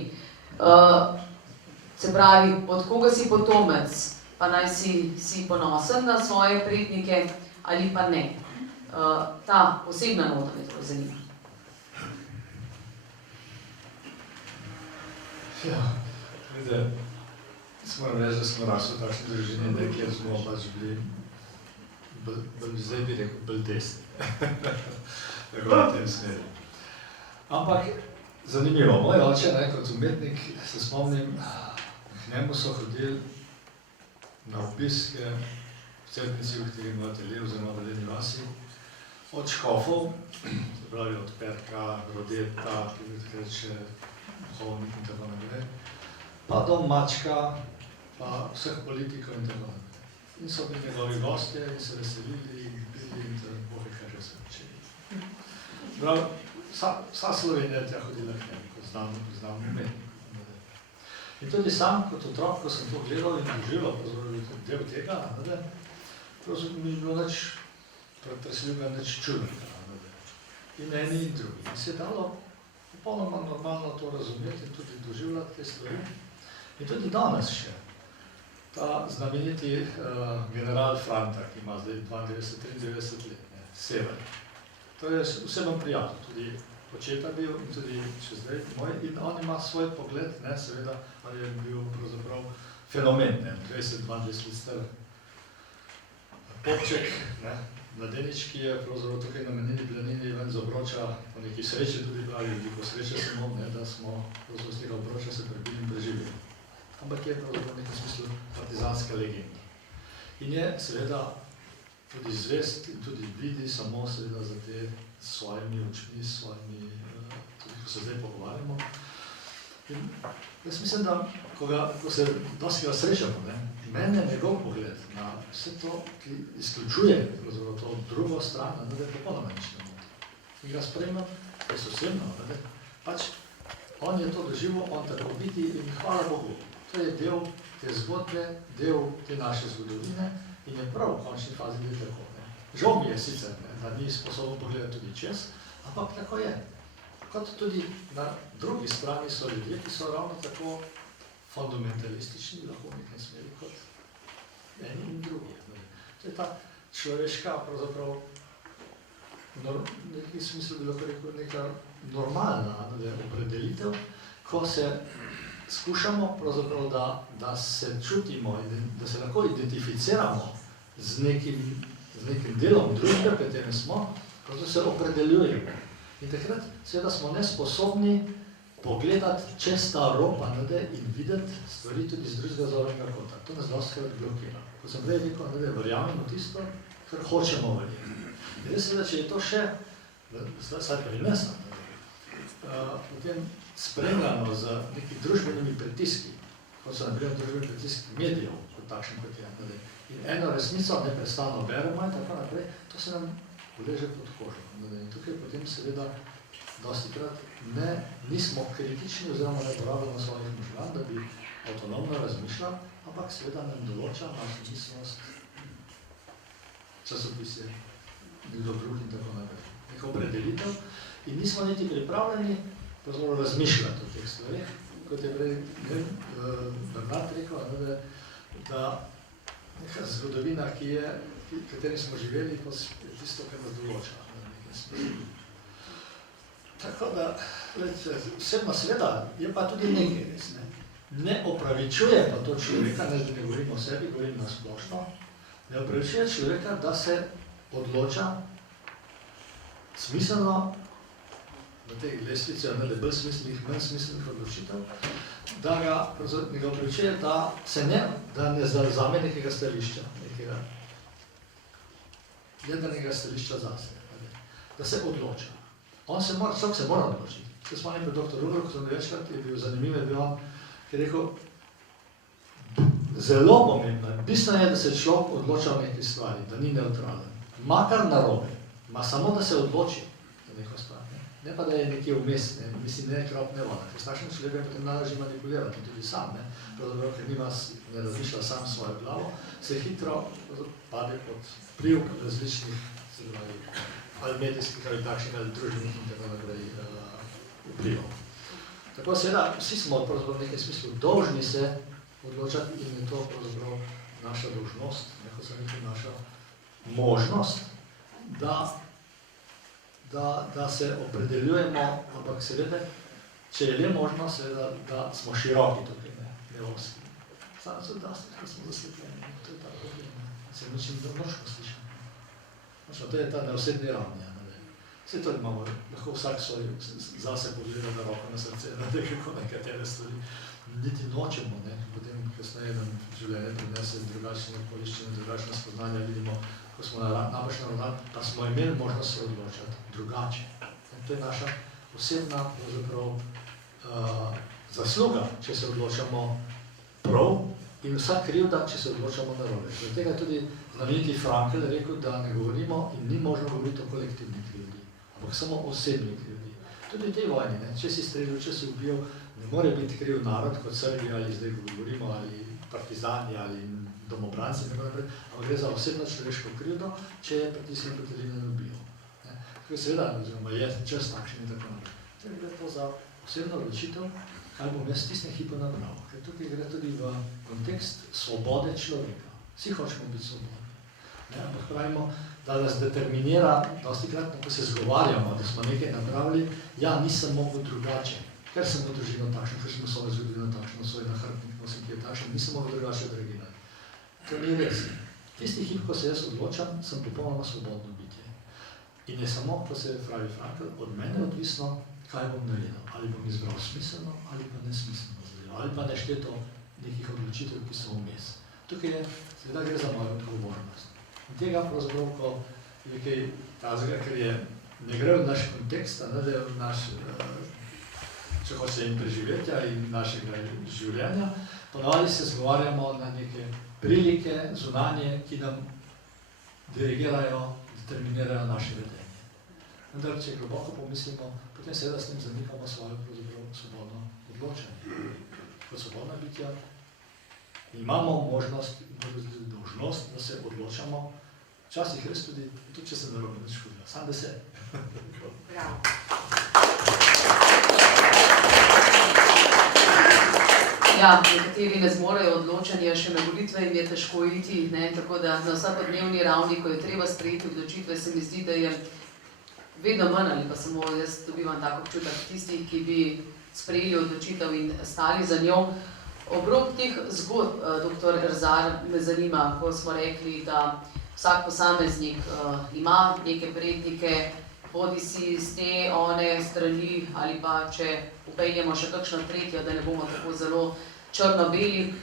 Se pravi, od koga si potomec, pa naj si ponosen na svoje prednike ali pa ne. Ta osebna nota me to zanima. Ja, vidite, moram reči, da smo rasli v takšni družini, kjer smo pač bili, zdaj bi rekel, bolj desni. Tako v tem smeri. Ampak zanimivo, moj oče, kot umetnik, se spomnim, k njemu so hodili na obiske v Cerknici, v kateri ima atelje oziroma v Ledni vasi, od škofov, se pravi od Perka, Rodeta, ki bi takrat še duhovnik in tako naprej, pa do Mačka, pa vseh politikov in tako naprej. In so bili njegovi gostje in se veselili in bili in bohe kaj že se učili. Prav, vsa Slovenija je tja hodila k njemu, kot znam umetnik. In tudi sam, kot otrok, ko sem to gledal in doživel, del tega, pravzaprav mi je bilo nič pretresljivega, nič čudnega. In eni in drugi. In se je dalo popolnoma normalno to razumeti in tudi doživljati te stvari. In tudi danes še. Ta znameniti general Franta, ki ima zdaj 92-93 let, Sever. To je oseben prijatelj, tudi očeta bil in tudi še zdaj moj. In on ima svoj pogled, seveda, on je bil pravzaprav fenomen, 20-22 let star popček, mladenič, ki je pravzaprav tukaj na menini planini ven z obroča, po neki sreči tudi bila, veliko sreče samo, da smo z tega obroča se prebili in preživeli. Ampak je pravzaprav v nekem smislu partizanska legenda. In je seveda tudi zvest in tudi vidi samo seveda za te svojimi očmi, svojimi, tudi ko se zdaj pogovarjamo. In jaz mislim, da ko se dosti srečamo, mene njegov pogled na vse to, ki izključuje to drugo stran, da je popolnoma nič ne moti. In ga sprejmem, jaz osebno, pač on je to doživel, on tako vidi in hvala Bogu. To je del te zgodbe, del te naše zgodovine in je prav v končni fazi del tako. Žal mi je sicer, da ni sposoben pogledati tudi čez, ampak tako je. Kot tudi na drugi strani so ljudje, ki so ravno tako fundamentalistični, lahko v nekem smeri kot eni in drugi. To je ta človeška, pravzaprav, v nekem smislu bi lahko rekel, neka normalna opredelitev, ko se skušamo, pravzaprav, da se čutimo, da se lahko identificiramo z nekim delom družbe, v katerem smo, zato se opredeljujemo. In takrat seveda smo nesposobni pogledati čez ta rob in videti stvari tudi z drugega zornega kota. To nas dostikrat blokira. Kot sem prej rekel, verjamemo tisto, kar hočemo verjeti. In res seveda, če je to še, saj prinesem, potem spremljano z nekimi družbenimi pritiski, kot so naprimer družbeni pritiski medijev, kot takšen kot je. In eno resnico neprestano beremo in tako naprej, to se nam uleže pod kožo. In tukaj potem seveda dostikrat nismo kritični oziroma ne porabljamo svojih možgan, da bi avtonomno razmišljali, ampak seveda nam določa našo miselnost, časopis je nekdo drug in tako naprej. Neko opredelitev in nismo niti pripravljeni razmišljati o teh stvarih, kot je prej Bernard rekel, da neka zgodovina, kateri smo živeli, pa je tisto, kar nas določa. Tako da, vsebno seveda, je pa tudi nekaj res. Ne opravičuje pa to človeka, ne govorim o sebi, govorim na splošno, ne opravičuje človeka, da se odloča smiselno na tej lestvici, ali bolj smiselnih, manj smiselnih odločitev, da ga opravičuje, da ne zavzame nekega stališča, nekega jedrnega stališča zase, da se odloča. Vsak se mora odločiti. Ko smo nekaj dr. Rudolf, ko sem večkrat, je bil zanimiv, je bil on, ki je rekel, zelo pomembno, bistveno je, da se človek odloča v neki stvari, da ni neutralen. Makar narobe, samo da se odloči za neko stvar. Ne pa, da je nekje vmes, mislim, ne krop, ne voda. Ker s takšnim človekom je potem nalaži manipulirati tudi sam, pravzaprav, ker ne razmišlja sam svojo glavo, se hitro pade pod vpliv različnih ali medijskih, ali takšnih, ali družbenih in tako naprej vplivov. Tako seveda, vsi smo pravzaprav v nekem smislu dolžni se odločati in je to pravzaprav naša dolžnost, kot sem rekel, naša možnost, da se opredeljujemo, ampak seveda, če je le možno, seveda, da smo široki tukaj, ne oski. Samo so dosti, ko smo zaslepljeni, to je ta problem, se ničim donoško slišamo. To je ta neosebni ravni. Vse to imamo, lahko vsak svoj zase pogleda na roko, na srce, kako nekatere stvari niti nočemo, potem kasneje nam življenje prinese drugačne okoliščine, drugačne spoznanja, vidimo, ko smo napačno ravnali, pa smo imeli možnost se odločati drugače. To je naša osebna zasluga, če se odločamo prav in vsa krivda, če se odločamo narobe. Zaradi tega je tudi znameniti Frankl rekel, da ne govorimo in ni možno govoriti o kolektivni krivdi, ampak samo o osebni krivdi. Tudi v tej vojni, če si streljil, če si ubijal, ne more biti kriv narod kot Srbija ali zdaj govorimo, ali partizani ali domobranci, ampak gre za osebno človeško krivdo, če je pritisnjen Petelina ne ubijal. Tako seveda, je čas takšen in tako naprej. Torej gre to za osebno odločitev, kaj bom jaz tisne hipo nabral. Ker tukaj gre tudi v kontekst svobode človeka. Vsi hočemo biti svobodni. Ampak pravimo, da nas determinira, dostikrat, ko se zgovarjamo, da smo nekaj napravili, ja, nisem mogel drugače, ker sem v družino takšen, ker sem svojo zgodovino takšen, svoj nahrbnik nosim, ki je takšen, nisem mogel drugače odreagirati. To ni res. Tisti hip, ko se jaz odločam, sem popolnoma svobodno bitje. In je samo, ko se pravi Frankl, od mene odvisno, kaj bom naredil. Ali bom izbral smiselno, ali pa nesmiselno zadevo, ali pa nešteto nekih odločitev, ki so vmes. Tukaj je, seveda gre za mojo odgovornost. In tega pravzaprav, ko je kaj tazga, ker ne gre v naš kontekst, da je v naš, če hoče in preživetja in našega življenja, ponavadi se zgovarjamo na neke prilike, zunanje, ki nam dirigirajo, determinirajo naše vedenje. Vendar, če globoko pomislimo, potem seveda s tem zanikamo svojo svobodno odločanje. Kot svobodna bitja imamo možnost in tudi dolžnost, da se odločamo, včasih res tudi če se narobe ne škodila, sam da se. Bravo. Ja, nekateri ne zmorejo odločanja, še na volitve jim je težko iti, tako da na vsakodnevni ravni, ko je treba sprejeti odločitve, se mi zdi, da je vedno manj, ali pa samo jaz dobivam tako občutek tistih, ki bi sprejeli odločitev in stali za njo. Obrok teh zgodb, dr. Erzar, me zanima, ko smo rekli, da vsak posameznik ima neke prednike, bodi si z te, one strani, ali pa če upeljemo še kakšno tretjo, da ne bomo tako zelo črno-beli.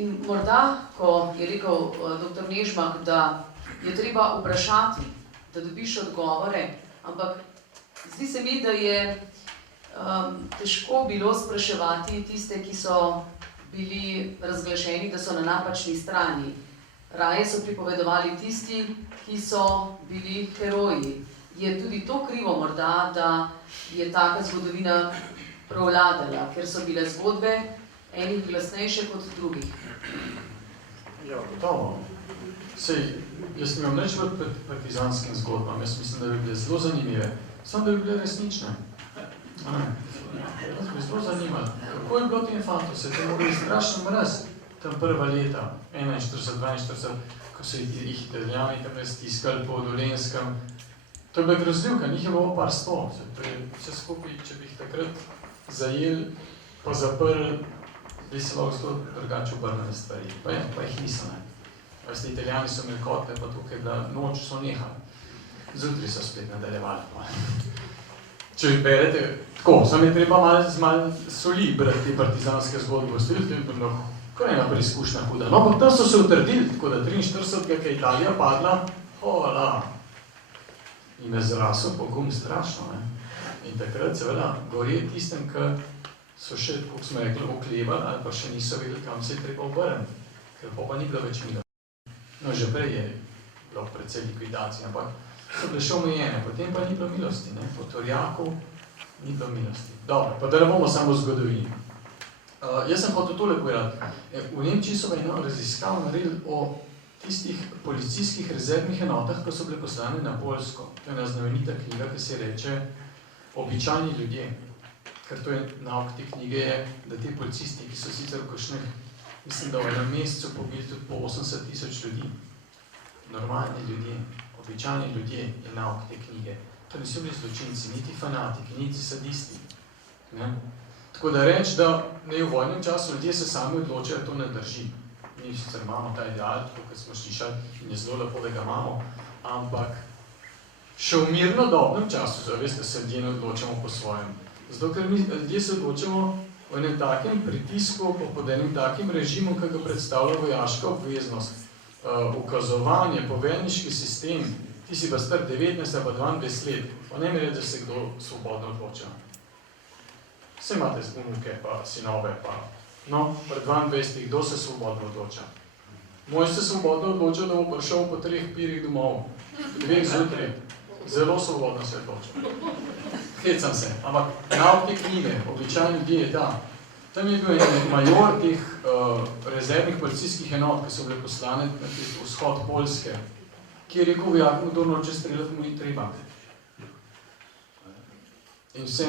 In morda, ko je rekel dr. Nežmah, da je treba vprašati, da dobiš odgovore, ampak zdi se mi, da je težko bilo spraševati tiste, ki so bili razglašeni, da so na napačni strani. Raje so pripovedovali tisti, ki so bili heroji. Je tudi to krivo morda, da je taka zgodovina prevladala, ker so bile zgodbe enih glasnejše kot drugih? Ja, gotovo. Sej, jaz nimam nič v partizanskim zgodbam, jaz mislim, da bi bile zelo zanimive, samo da bi bile resnične. Jaz bi zelo zanimalo, kako je bilo tem fantu, se te mogli strašno mraz, tam prva leta, 41, 42, ko so jih Italijani tam stiskali po Dolenskem. To je bila grozljivka, njih je bilo par sto, vse skupaj, če bi jih takrat zajeli, pa zaprli, bi se lahko zelo drugače obrnili stvari. Pa jih niso, ne. Veste, Italijani so imeli kotle, pa tukaj je bila noč, so nehali. Zjutraj so spet nadaljevali. Če jih berete, tako, samo je treba malo soli brati te partizanske zgodbe, to je bilo kar ena preizkušnja huda. No, pa tam so se utrdili, tako da 43, ko je Italija padla, hola, in je zrasel pogum strašno, ne. In takrat seveda gori tistem, ki so še, kako smo rekli, oklevali ali pa še niso vedeli, kam se je treba obrniti, ker pa ni bilo več milosti. No, že prej je bilo precej likvidacije, ampak so bile še omejene, potem pa ni bilo milosti, ne. Po Torjaku ni bilo milosti. Dobro, pa da ne bomo samo v zgodovini. Jaz sem hotel tole povedati. V Nemčiji so eno raziskav naredili o tistih policijskih rezervnih enotah, ko so bile poslane na Poljsko. To je ena znamenita knjiga, ki se reče Običajni ljudje. Ker to je nauk te knjige je, da ti policisti, ki so sicer v kakšnih, mislim, da v enem mesecu pobili tudi po 80 000 ljudi. Normalni ljudje, običajni ljudje je nauk te knjige. To niso bili zločinci, niti fanatiki, niti sadisti. Ne? Tako da reči, da ne v vojnem času ljudje se sami odločajo, to ne drži. Mi sicer imamo ta ideal, tako kot smo slišali, in je zelo lepo, da ga imamo, ampak še v mirnodobnem času, veste, se ljudje ne odločamo po svojem. Zato, ker mi ljudje se odločamo v enem takem pritisku, pod enim takim režimom, ki ga predstavlja vojaška obveznost, ukazovanje, poveljniški sistem, ti si pa star 19 ali pa 22 let, pa ne mi reči, da se kdo svobodno odloča. Vse imate unuke, pa sinove, pa no, pri 22, kdo se svobodno odloča? Moj se svobodno odloča, da bo prišel po 3 pirih domov, 2 zjutraj. Zelo svobodno se odloča. Hecam se, ampak nauk te knjige, Običajni ljudje je ta. Tam je bil en major teh rezervnih policijskih enot, ki so bile poslane na vzhod Poljske, ki je rekel vojakom, kdo noče streljati, mu ni treba. In vse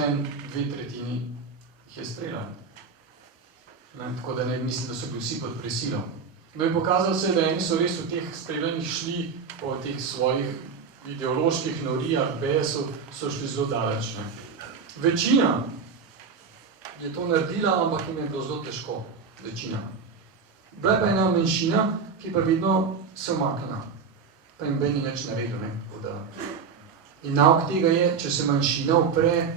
2/3 jih je streljali. Tako da ne mislim, da so bili vsi pod prisilo. No in pokazalo se, da eni so res v teh streljanjih šli po teh svojih ideoloških norijah, BS-u, so šli zelo daleč. Večina je to naredila, ampak jim je bilo zelo težko. Večina. Bila pa ena manjšina, ki pa vedno se umaknila. Pa jim ni nič naredil. In nauk tega je, če se manjšina upre,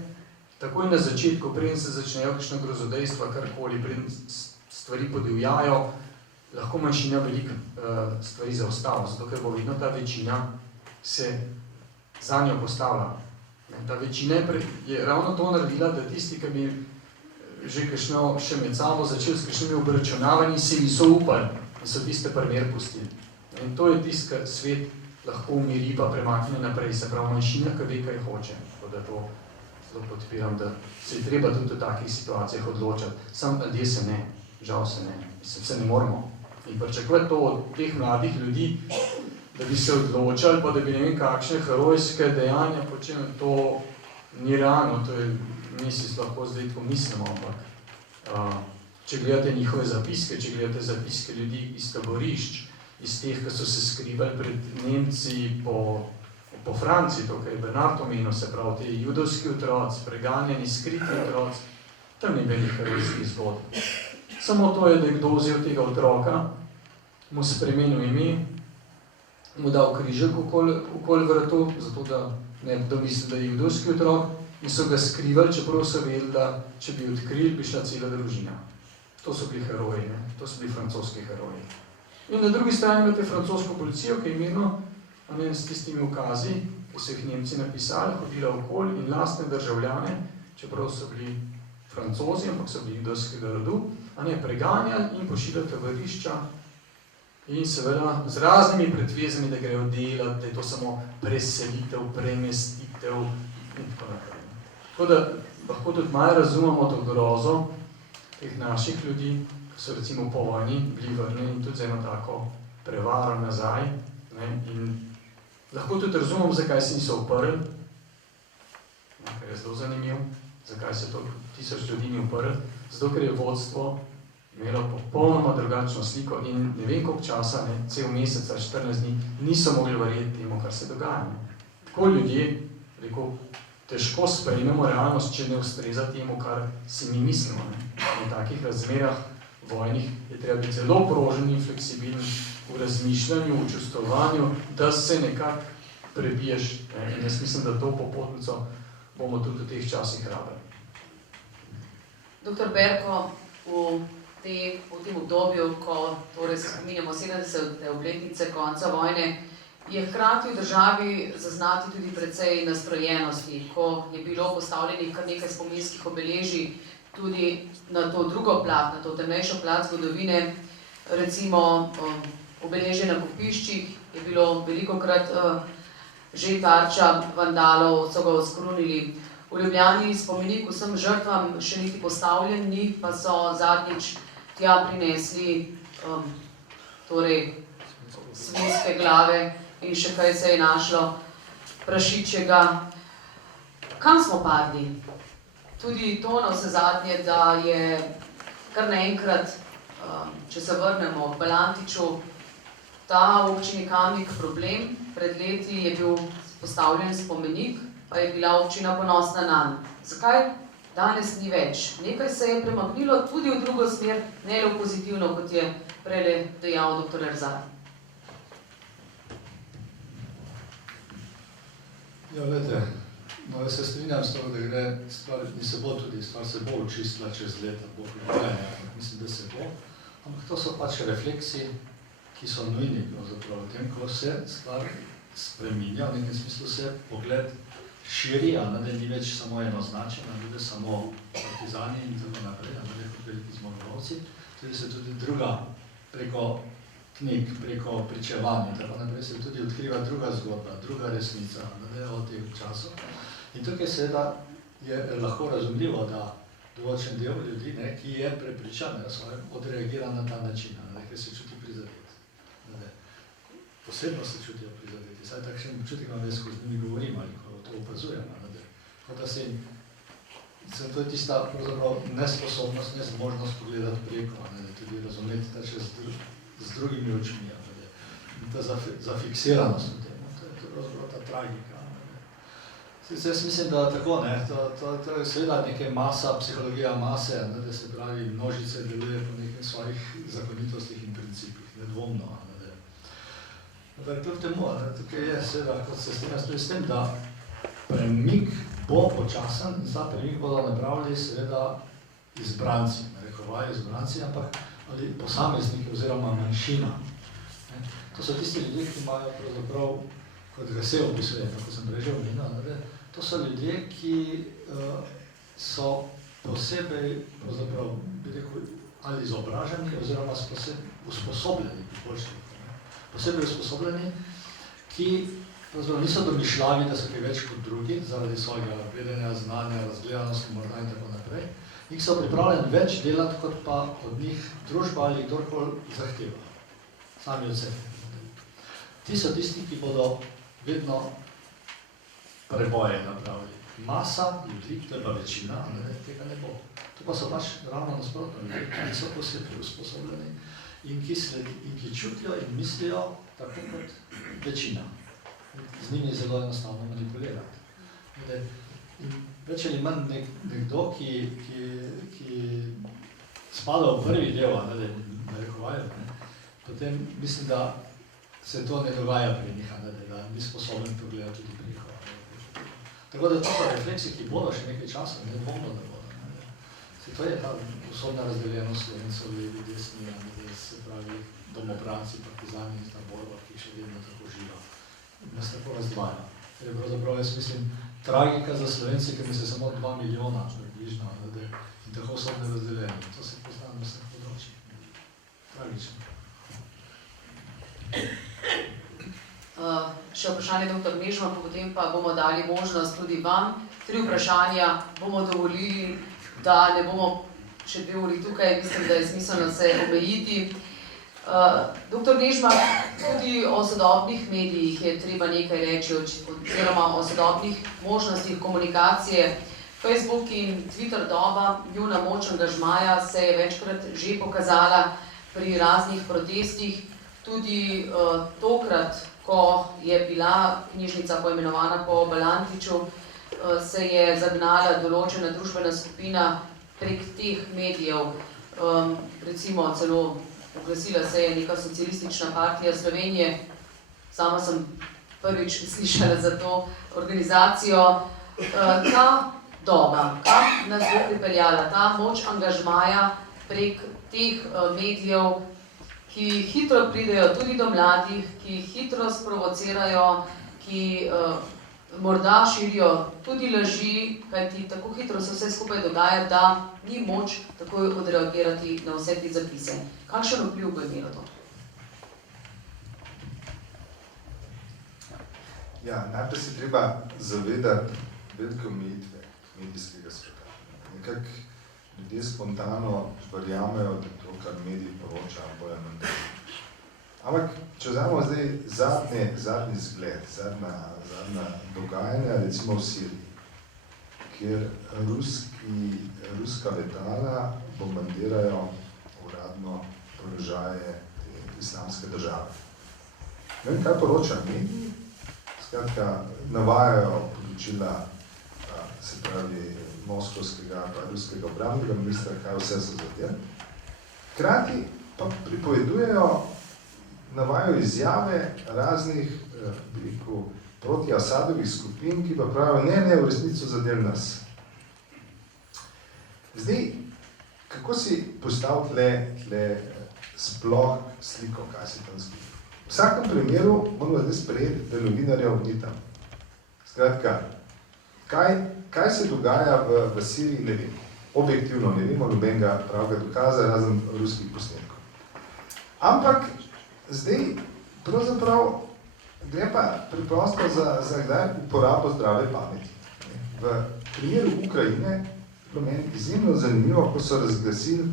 takoj na začetku, preden se začnejo kakšna grozodejstva, karkoli, preden stvari podivjajo, lahko manjšina veliko stvari zaostava, zato ker bo vedno ta večina se za njo postavila. Ta večina je ravno to naredila, da tisti, ki bi že kakšno še med sabo začeli s kakšnimi obračunavanji, se niso upali in so tiste primer pustili. In to je tisto, kar svet lahko umiri pa premakne naprej, se pravi manjšina, ki ve, kaj hoče. Tako da to zelo podpiram, da se je treba tudi v takih situacijah odločati. Sam ljudje se ne, žal se ne, se ne moramo. In pričakovati to od teh mladih ljudi, da bi se odločali, pa da bi ne vem kakšne herojske dejanja počeli, to ni realno, to je, mi si lahko zdaj tako mislimo, ampak če gledate njihove zapiske, če gledate zapiske ljudi iz taborišč, iz teh, ki so se skrivali pred Nemci po Franciji, to, kar je Bernard omenil, se pravi, te judovski otroci, preganjeni, skriti otroci, tam ni bilo herojskih zgodb. Samo to je, da je kdo vzel tega otroka, mu spremenil ime, mu dal križek okoli vratu, zato da ne bi domislil, da je judovski otrok, in so ga skrivali, čeprav so vedeli, da če bi odkrili, bi šla cela družina. To so bili heroji, ne? To so bili francoski heroji. In na drugi strani imate francosko policijo, ki je mirno, s tistimi ukazi, ki so jih Nemci napisali, hodila okoli in lastne državljane, čeprav so bili Francozi, ampak so bili judovskega rodu, preganjali in pošiljali taborišča In seveda z raznimi predvezami, da grejo delati, da je to samo preselitev, premestitev in tako naprej. Tako da lahko tudi malo razumemo to grozo teh naših ljudi, ki so recimo po vojni bili vrnjeni tudi za eno tako prevaro nazaj. Ne? In lahko tudi razumem, zakaj se niso uprli, kar je zelo zanimiv, zakaj se to 1000 ljudi ni uprli, zato ker je vodstvo imelo popolnoma drugačno sliko in ne vem koliko časa, cel mesec ali 14 dni, niso mogli verjeti temu, kar se dogaja. Tako ljudje, rekel, težko sprejmemo realnost, če ne ustreza temu, kar si mi mislimo. V takih razmerah vojnih je treba biti zelo prožen in fleksibilen v razmišljanju, v čustovanju, da se nekako prebiješ. In jaz mislim, da to popotnico bomo tudi v teh časih rabili. Dr. Berko, v tem obdobju, ko torej se spominjamo 70. obletnice konca vojne, je hkrati v državi zaznati tudi precej nastrojenosti, ko je bilo postavljenih kar nekaj spominskih obeležij tudi na to drugo plat, na to temnejšo plat zgodovine, recimo obeležje na kopiščih je bilo velikokrat že tarča vandalov, so ga oskrunili. V Ljubljani spomenik vsem žrtvam še niti postavljen ni, pa so zadnjič tja prinesli torej svinjske glave in še kaj se je našlo prašičjega. Kam smo padli? Tudi to na vse zadnje, da je kar naenkrat, če se vrnemo k Balantiču, ta v občini Kamnik problem. Pred leti je bil postavljen spomenik, pa je bila občina ponosna nanj. Zakaj danes ni več? Nekaj se je premaknilo tudi v drugo smer, ne le pozitivno, kot je prej dejal dr. Erzar. Ja, gledajte, no, jaz se strinjam s tem, da gre stvar, in se bo tudi, stvar se bo očistila čez leta, bo pripravljena, mislim, da se bo, ampak to so pač refleksi, ki so nujni, pravzaprav, v tem, ko se stvar spreminja, v nekem smislu se pogled širi, a ne ni več samo enoznačen, a ne samo partizani in tako naprej, a ne kot veliki zmagovalci, tudi se tudi druga, preko knjig, preko pričevanja, tako naprej se tudi odkriva druga zgodba, druga resnica, ne o teh časov. In tukaj seveda je lahko razumljivo, da določen del ljudi, ne, ki je prepričan, odreagira na ta način, ne, ker se čuti prizadeti. Posebno se čutijo prizadeti, saj takšen občutek imam jaz, ko z njimi govorim ali ko to opazujem. Kot da se to je tista nesposobnost, nezmožnost pogledati preko, tudi razumeti ta čez z drugimi očmi, ta zafiksiranost v tem, to je pravzaprav ta tragika. Jaz mislim, da tako, to je seveda neka masa, psihologija mase, da se pravi množice deluje po nekih svojih zakonitostih in principih, nedvomno. Ampak kljub temu, tukaj je seveda, kot se strinjam tudi s tem, da premik bo počasen, ta premik bodo napravili seveda izbranci, narekovajo izbranci, ampak ali posamezniki oziroma manjšina. To so tisti ljudje, ki imajo pravzaprav, kot ga se opisuje, tako sem prej že omenil, to so ljudje, ki so posebej, pravzaprav, bi rekel, ali izobraženi oziroma usposobljeni, posebej usposobljeni, ki niso domišljavi, da so kaj več kot drugi, zaradi svojega vedenja, znanja, razgledanosti morda in tako naprej, in so pripravljeni več delati, kot pa od njih družba ali kdorkoli zahteva. Sami od sebe. Ti so tisti, ki bodo vedno preboje napravili. Masa ljudi, to je pa večina, tega ne bo. To pa so pač ravno nasprotno ljudje, ki so posebej usposobljeni in ki čutijo in mislijo tako kot večina. Z njimi je zelo enostavno manipulirati. Več ali manj nekdo, ki spada v prvi del, narekovajo, potem mislim, da se to ne dogaja pri njih, da ni sposoben pogledati tudi preko. Tako da to so refleksi, ki bodo še nekaj časa, ne bomo, da bodo. To je ta usodna razdeljenost Slovencev, levi, desni, se pravi domobranci, partizani in ta borba, ki še vedno tako živa. Nas tako razdvaja. Ker je pravzaprav, jaz mislim, tragika za Slovence, ker nas je samo 2 milijona približno in tako usodne razdeljeni. To se pozna na vseh področjih. Tragično. Še vprašanje dr. Nežma, pa potem pa bomo dali možnost tudi vam. 3 vprašanja bomo dovolili, da ne bomo še 2 uri tukaj, mislim, da je smiselno se omejiti. Dr. Nežma, tudi o sodobnih medijih je treba nekaj reči, oziroma o sodobnih možnostih komunikacije. Facebook in Twitter doba, njuna moč angažmaja se je večkrat že pokazala pri raznih protestih. Tudi tokrat, ko je bila knjižnica poimenovana po Balantiču, se je zagnala določena družbena skupina prek teh medijev. Recimo celo oglasila se je neka socialistična partija Slovenije. Sama sem prvič slišala za to organizacijo. Ta doba, kam nas bo pripeljala ta moč angažmaja prek teh medijev, ki hitro pridejo tudi do mladih, ki hitro sprovocirajo, ki morda širijo tudi laži, kajti tako hitro se vse skupaj dogaja, da ni moč takoj odreagirati na vse te zapise. Kakšen vpliv bo imelo to? Ja, najprej se treba zavedati velike omejitve medijskega sveta. Nekako ljudje spontano verjamejo, da to, kar mediji poročajo, bolj ali manj. Ampak, če vzamemo zdaj zadnji zgled, zadnja dogajanja, recimo v Siriji, kjer ruska letala bombardirajo uradno položaje islamske države. Ne vem, kaj poročajo mediji, skratka, navajajo poročila, se pravi, moskovskega pa ruskega obrambnega ministra, kaj vse so zadeli. Hkrati pa pripovedujejo, navajajo izjave raznih proti Asadovih skupin, ki pa pravijo, ne, v resnico zadel nas. Zdaj, kako si postaviti tle sploh sliko, kaj se tam zgodi? V vsakem primeru moramo zdaj sprejeti, da novinarjev ni tam. Skratka, kaj se dogaja v Siriji, ne vem. Objektivno ne vemo nobenega pravega dokaza, razen ruskih posnetkov. Ampak zdaj pravzaprav gre pa preprosto za uporabo zdrave pameti. V primeru Ukrajine je bilo meni izjemno zanimivo, ko so razglasili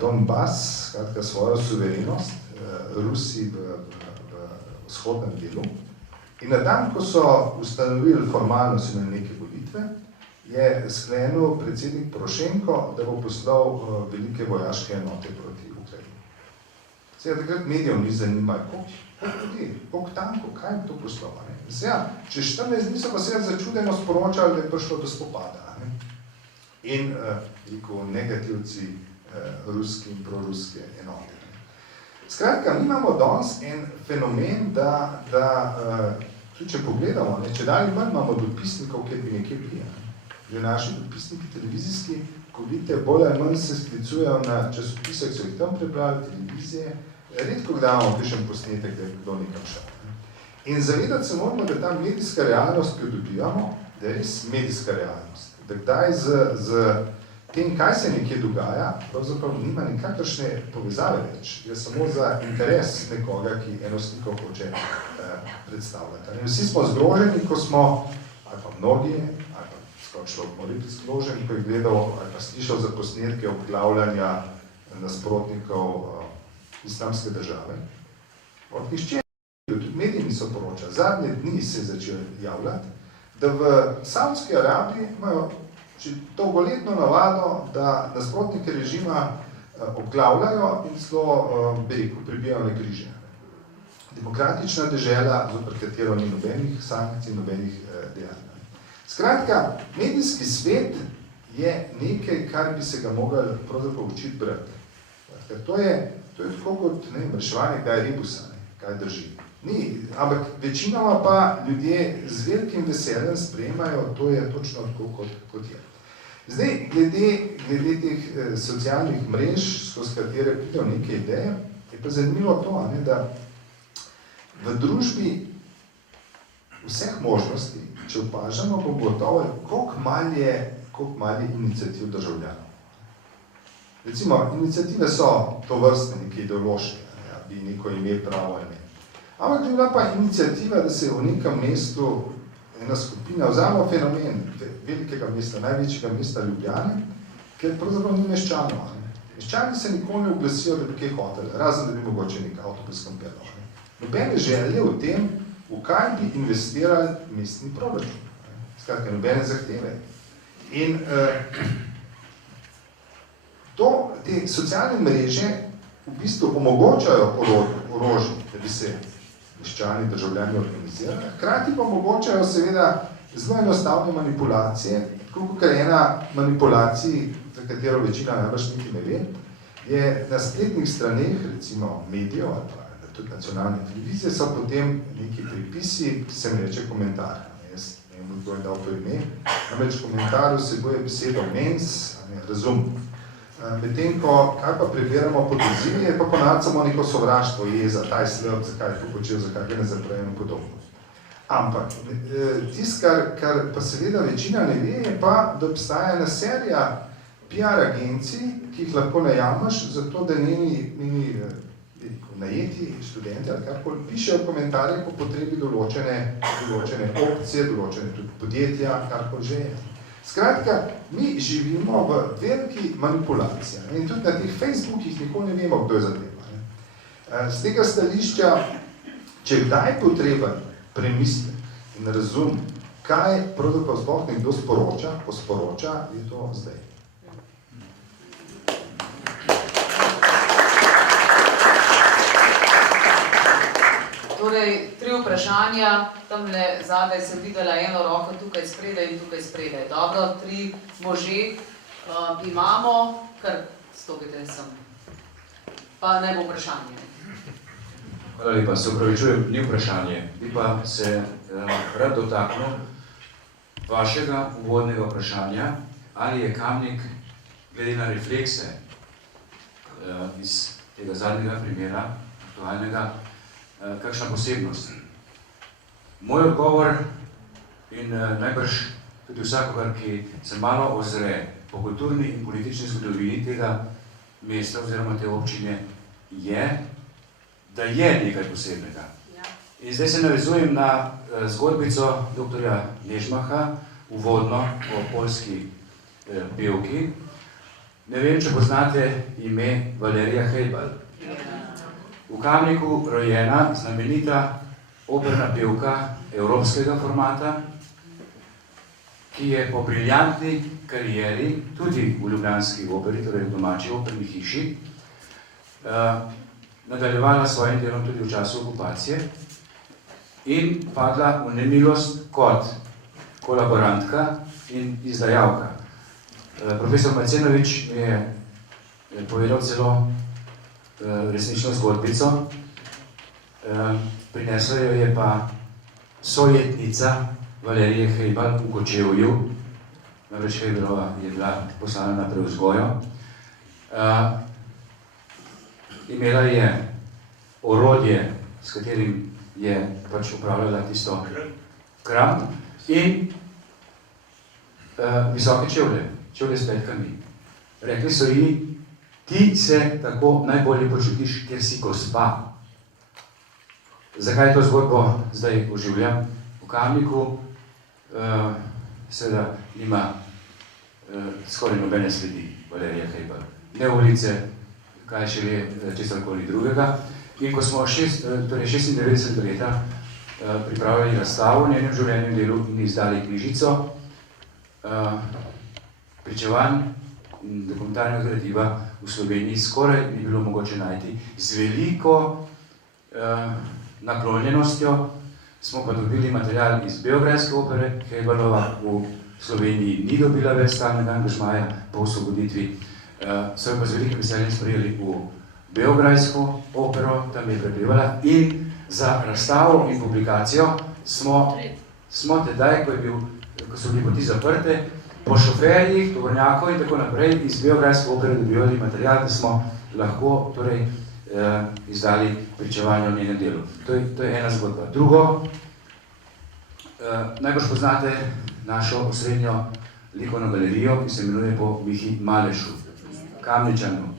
Donbas, skratka svojo suverenost, Rusi v vzhodnem delu. In na dan, ko so ustanovili formalno so imeli neke volitve, je sklenil predsednik Porošenko, da bo poslal velike vojaške enote proti Ukrajini. Zdaj, takrat medijev ni zanimalo, koliko ljudi, koliko tankov, kaj je to poslal. Zdaj, čez 14 dni so pa se začudeno sporočali, da je prišlo do spopada. In negativci ruski in proruske enote. Skratka, mi imamo danes en fenomen, da tudi če pogledamo, če dalje manj imamo dopisnikov, kjer bi nekje bili. Že naši dopisniki televizijski, ko vidite, bolj ali manj se sklicujejo na časopise, ki so jih tam prebrali, televizije, redko kdaj imamo kakšen posnetek, da je kdo nekam šel. In zavedati se moramo, da ta medijska realnost, ki jo dobivamo, da je res medijska realnost. Da kdaj z tem, kaj se nekje dogaja, pravzaprav nima nikakršne povezave več. Je samo za interes nekoga, ki eno sliko hoče predstavljati. Vsi smo zgroženi, ko smo, ali pa mnogi, ali pa skoro človek mora biti zgrožen, ko je gledal ali pa slišal za posnetke obglavljanja nasprotnikov islamske države. Od nišče, tudi mediji niso poročali. Zadnje dni se je začel javljati, da v Saudski Arabiji imajo že dolgoletno navado, da nasprotnike režima obglavljajo in zelo, pribijajo na križe. Demokratična dežela, zoper katero ni nobenih sankcij, nobenih dejanj. Skratka, medijski svet je nekaj, kar bi se ga mogli pravzaprav učiti brati. To je tako kot reševanje, kaj je rebusa, kaj drži. Ni, ampak večinoma pa ljudje z velikim veseljem sprejemajo, to je točno tako, kot je. Zdaj, glede teh socialnih mrež, skozi katere pridejo neke ideje, je pa zanimivo to, da v družbi vseh možnosti, če opažamo, bo gotovo, koliko malo je iniciativ državljanov. Recimo, iniciative so to vrstne, neke ideološke, bi neko ime pravo ali ne. Ampak je bila pa iniciativa, da se v nekem mestu ena skupina vzame fenomen velikega mesta, največjega mesta Ljubljane, ker pravzaprav ni meščanov. Meščani se nikoli ne oglasijo, da bi kaj hoteli, razen da bi mogoče nek avtobus kampirali. Nobene želje v tem, v kaj bi investirali mestni proračun. Skratka, nobene zahteve. In te socialne mreže v bistvu omogočajo orožje, da bi se meščani državljani organizirali, hkrati pa omogočajo seveda zelo enostavne manipulacije, kot ena manipulacij, za katero večina najbrž niti ne ve, je na spletnih straneh, recimo medijev ali pa tudi nacionalne televizije, so potem neki pripisi, ki se mi reče komentar. Jaz ne vem, kdo je dal to ime. Namreč komentar vsebuje besedo mens, razum. Medtem ko, kaj pa preberamo pod odzivi, je pa ponavljati samo neko sovraštvo, jeza, ta je slab, zakaj je to počel, zakaj ga ne zaprejem in podobno. Ampak, tisto, kar pa seveda večina ne ve, je pa, da obstaja ena serija PR agencij, ki jih lahko najameš, zato da njeni najeti študenti ali karkoli pišejo komentarje po potrebi določene opcije, določene tudi podjetja, karkoli že je. Skratka, mi živimo v veliki manipulaciji in tudi na teh Facebookih nikoli ne vemo, kdo je za tem. Z tega stališča, če kdaj potreben premislek in razum, kaj pravzaprav sploh nekdo posporoča, je to zdaj. Torej, 3 vprašanja, tamle zadaj sem videla eno roko tukaj spredaj in tukaj spredaj. Dobro, 3 može imamo, kar stopite sem. Pa ne bo vprašanje. Hvala lepa, se upravičujem, ni vprašanje. Bi pa se rad dotaknil vašega uvodnega vprašanja, ali je Kamnik, glede na reflekse iz tega zadnjega primera, aktualnega, kakšna posebnost. Moj odgovor in najbrž tudi vsakogar, ki se malo ozre po kulturni in politični zgodovini tega mesta oziroma te občine, je, da je nekaj posebnega. In zdaj se navezujem na zgodbico dr. Nežmaha, uvodno o poljski pevki. Ne vem, če poznate ime Valerija Hejbal. V Kamniku rojena, znamenita operna pevka evropskega formata, ki je po briljantni karieri, tudi v ljubljanski operi, torej v domači operni hiši, nadaljevala svojim delom tudi v času okupacije in padla v nemilost kot kolaborantka in izdajalka. Profesor Macenovič mi je povedal celo resnično zgodbico. Prinesla jo je pa sojetnica Valerije Hejbal v Kočevju, namreč Hejbalova je bila poslana na prevzgojo. Imela je orodje, s katerim je pač upravljala tisto kram in visoke čevlje s petkami. Rekli so ji, ti se tako najbolje počutiš, ker si gospa. Zakaj to zgodbo zdaj oživljam? V Kamniku seveda nima skoraj nobene sledi Valerija Hejbal. Ne ulice, kaj šele česarkoli drugega. In ko smo 96 leta pripravljali razstavo v njenem življenju delu in izdali knjižico pričevanj in dokumentarnega gradiva v Sloveniji, skoraj ni bilo mogoče najti. Z veliko naklonjenostjo smo pa dobili material iz beograjske opere. Hejbalova v Sloveniji ni dobila več stalnega angažmaja po osvoboditvi. So jo pa z velikim veseljem sprejeli v beograjsko opero, tam je prebivala in za razstavo in publikacijo smo tedaj, ko so bili poti zaprte, po šoferjih, tovornjakov in tako naprej iz beograjske opere dobivali material, da smo lahko torej izdali pričevanje o njenem delu. To je ena zgodba. Drugo, najbrž poznate našo osrednjo likovno galerijo, ki se imenuje po Mihi Malešu, Kamničanu.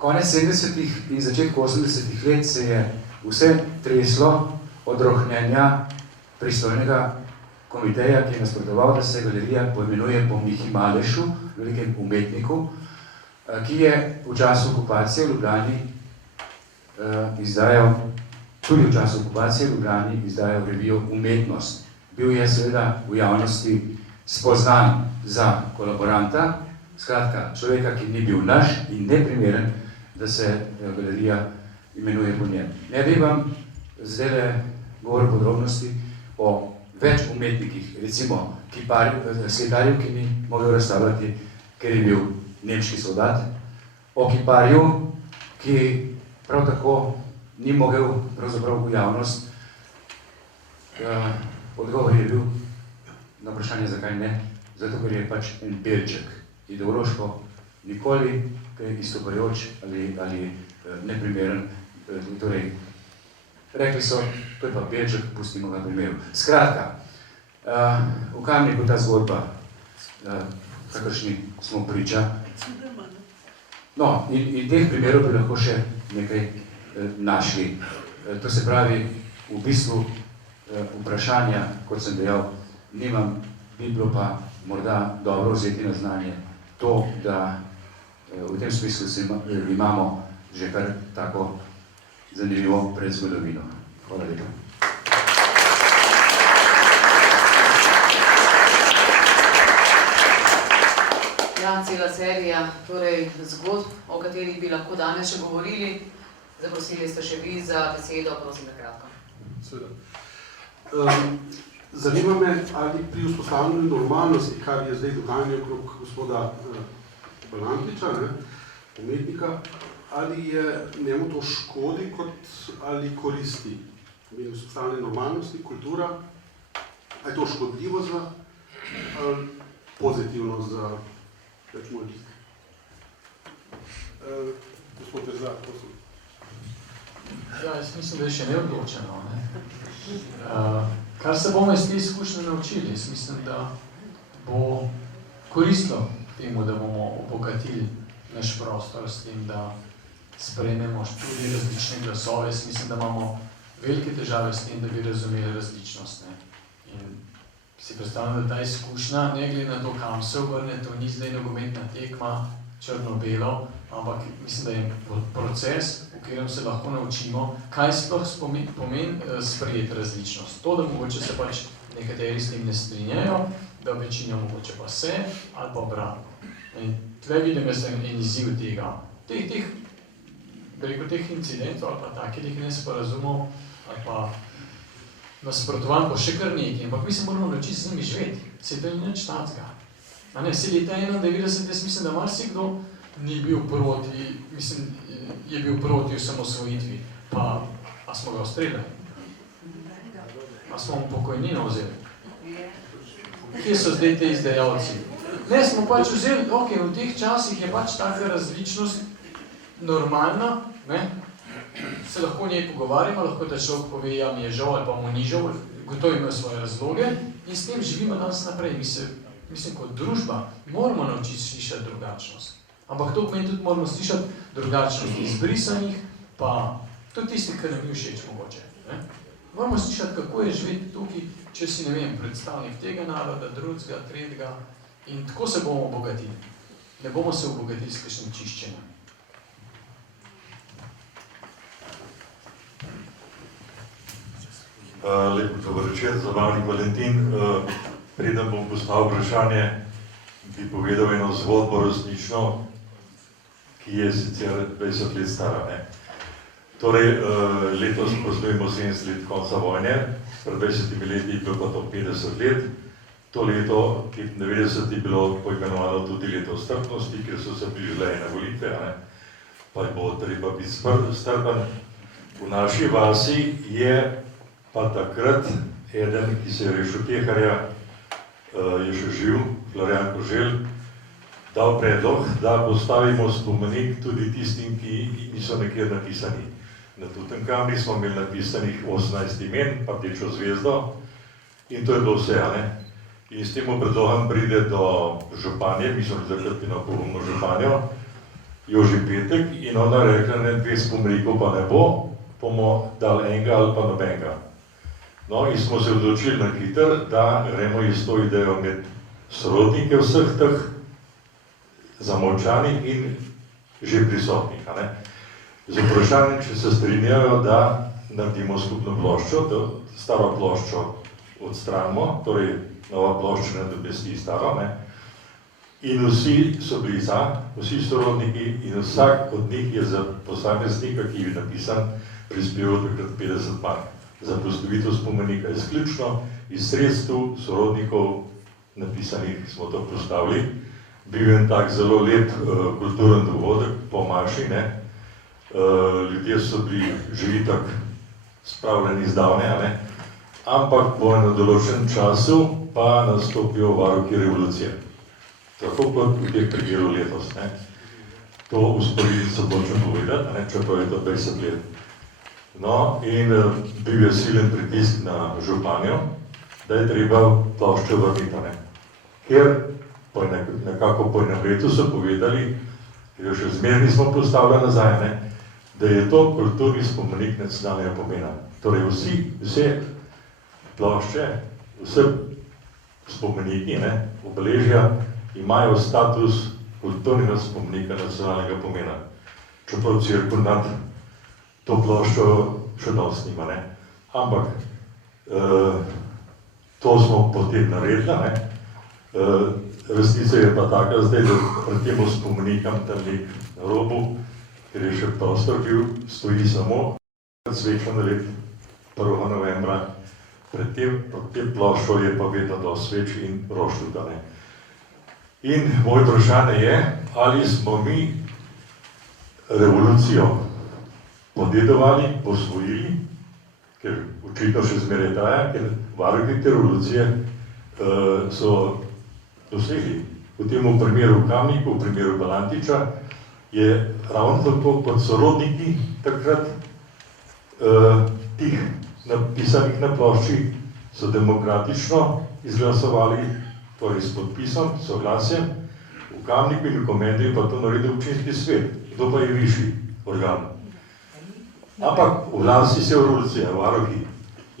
konec 70. in začetku 80. let se je vse treslo od rohnenja pristojnega komiteja, ki je nasprotoval, da se galerija poimenuje po Mihi Malešu, velikem umetniku, ki je v času okupacije v Ljubljani tudi v času okupacije v Ljubljani izdajal revijo Umetnost. Bil je seveda v javnosti spoznan za kolaboranta, skratka, človeka, ki ni bil naš in neprimeren, da se galerija imenuje po njem. Ne bi vam zdaj govoril podrobnosti o več umetnikih, recimo slikarju, ki ni mogel razstavljati, ker je bil nemški soldat, o kiparju, ki prav tako ni mogel pravzaprav v javnost. Odgovor je bil na vprašanje, zakaj ne, zato ker je pač en belček, ideološko nikoli kaj izstopajoč ali neprimeren. Torej, rekli so, to je pa belček, pustimo ga primeru. Skratka, v Kamniku ta zgodba, kakršni smo priča. No, in teh primerov bi lahko še nekaj našli. To se pravi, v bistvu vprašanja, kot sem dejal, nimam, bi bilo pa morda dobro vzeti na znanje to, da v tem smislu imamo že kar tako zanimivo predzgodovino. Hvala lepa. Ja, cela serija torej zgodb, o katerih bi lahko danes še govorili. Zaprosili ste še vi za besedo, prosim na kratko. Seveda. Zanima me, ali pri vzpostavljanju normalnosti, kar je zdaj dogajanje okrog gospoda Balantiča, umetnika, ali je njemu to škodi ali koristi? Vzpostavljanje normalnosti, kultura, ali je to škodljivo ali pozitivno za več možnosti? Gospod Bezak, prosim. Ja, jaz mislim, da je še neodločeno. Kar se bomo iz te izkušnje naučili, jaz mislim, da bo koristilo temu, da bomo obogatili naš prostor s tem, da sprejmemo tudi različne glasove. Jaz mislim, da imamo velike težave s tem, da bi razumeli različnost. In si predstavljam, da ta izkušnja, ne glede na to, kam se obrne, to ni zdaj nogometna tekma, črno-belo, ampak mislim, da je proces, v katerem se lahko naučimo, kaj sploh pomeni sprejeti različnost. To, da mogoče se pač nekateri s tem ne strinjajo, da večina mogoče pa se, ali pa obratno. In tukaj vidim jaz en izziv tega. Teh incidentov ali pa takih nesporazumov ali pa nasprotovanj pa še kar nekaj, ampak mi se moramo naučiti z njimi živeti. Se to ni nič takega. Se leta 91, jaz mislim, da marsikdo ni bil proti, mislim, je bil proti osamosvojitvi, pa a smo ga ustreljali? A smo mu pokojnino vzeli? Kje so zdaj te izdajalci? Ne, smo pač vzeli, ok, v teh časih je pač taka različnost normalna, ne? Se lahko njej pogovarjamo, lahko da človek pove, ja, mi je žal ali pa mu ni žal, gotovo imajo svoje razloge in s tem živimo danes naprej. Mislim, kot družba moramo naučiti slišati drugačnost. Ampak to pomeni tudi moramo slišati drugačnost izbrisanih, pa tudi tisti, ki nam ni všeč mogoče. Ne? Moramo slišati, kako je živeti tukaj, če si, ne vem, predstavnik tega naroda, drugega, tretjega in tako se bomo obogatili. Ne bomo se obogatili s kakšnim čiščenjem. Lep dober večer, zabavnik Valentin. Preden bom postavil vprašanje, bi povedal eno zgodbo resnično, ki je sicer 20 let stara. Torej, letos praznujemo 70 let konca vojne, pred 20 leti je bilo pa to 50 let. To leto, 95, je bilo poimenovano tudi leto strpnosti, ker so se prižile na volitve, pa bo treba biti strpen. V naši vasi je pa takrat eden, ki se je rešil Teharja, je še živ, Florian Koželj, dal predlog, da postavimo spomenik tudi tistim, ki niso nekje napisani. Na Tutankamni smo imeli napisanih 18 imen, pa rdečo zvezdo in to je bilo vse. In s tem predlogom pride do županje, mi smo takrat na pogumno županjo Joži Petek in ona rekla, ne, 2 spomenikov pa ne bo, bomo dali enega ali pa nobenega. No, in smo se odločili na hitro, da gremo iz to idejo med sorodnike vseh teh zamolčanih in že prisotnih. Z vprašanjem, če se strinjajo, da naredimo skupno ploščo, da staro ploščo odstranimo, torej nova plošča nadomesti staro, in vsi so bili za, vsi sorodniki, in vsak od njih je za posameznika, ki je napisan, prispeval takrat 50 mark za postavitev spomenika. Izključno iz sredstev sorodnikov napisanih smo to postavili. Bil je tak zelo lep kulturen dogodek po maši, ljudje so bili že itak spravljeni zdavne, ampak po enem določenem času pa nastopijo varuhi revolucije. Tako kot v teh primeru letos. To usporednico hočem povedati, čeprav je to 20 let. No, in bil je silen pritisk na županjo, da je treba ploščo vrniti. Ker nekako po enem letu so povedali, ker jo še zmeraj nismo postavili nazaj, da je to kulturni spomenik nacionalnega pomena. Torej vse plošče, vse spomeniki, obeležja, imajo status kulturnega spomenika nacionalnega pomena. Čeprav Cerkev nad to ploščo še dosti nima, ampak to smo potem naredili, resnica je pa taka zdaj, da pred tem spomenikam tam nek na robu, ker je še prostor bil, stoji samo svečo nared 1. novembra, pred tem ploščo je pa vedno do sveč in roštuta. In moje vprašanje je, ali smo mi revolucijo podedovali, posvojili, ker očitno še zmeraj traja, ker varuhi te revolucije so dosegli. V tem primeru Kamniku, v primeru Balantiča, je ravno tako kot sorodniki takrat tih napisanih na plošči so demokratično izglasovali, torej s podpisom, soglasjem, v Kamniku in v Komendi pa to naredil občinski svet. Kdo pa je višji organ? Ampak v vlasti se revolucija, varuhi.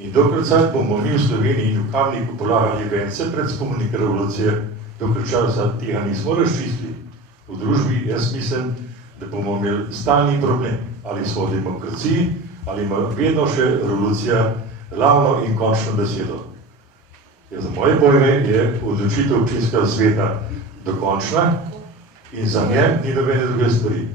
In dokrat bomo mi v Sloveniji in v Kamniku polagali vence pred spomenike revolucije, dokrat časa tega nismo razčistili. V družbi jaz mislim, da bomo imeli stalni problem, ali smo v demokraciji, ali ima vedno še revolucija glavno in končno besedo. Za moje pojme je odločitev občinskega sveta dokončna in za njem ni nobene druge stvari.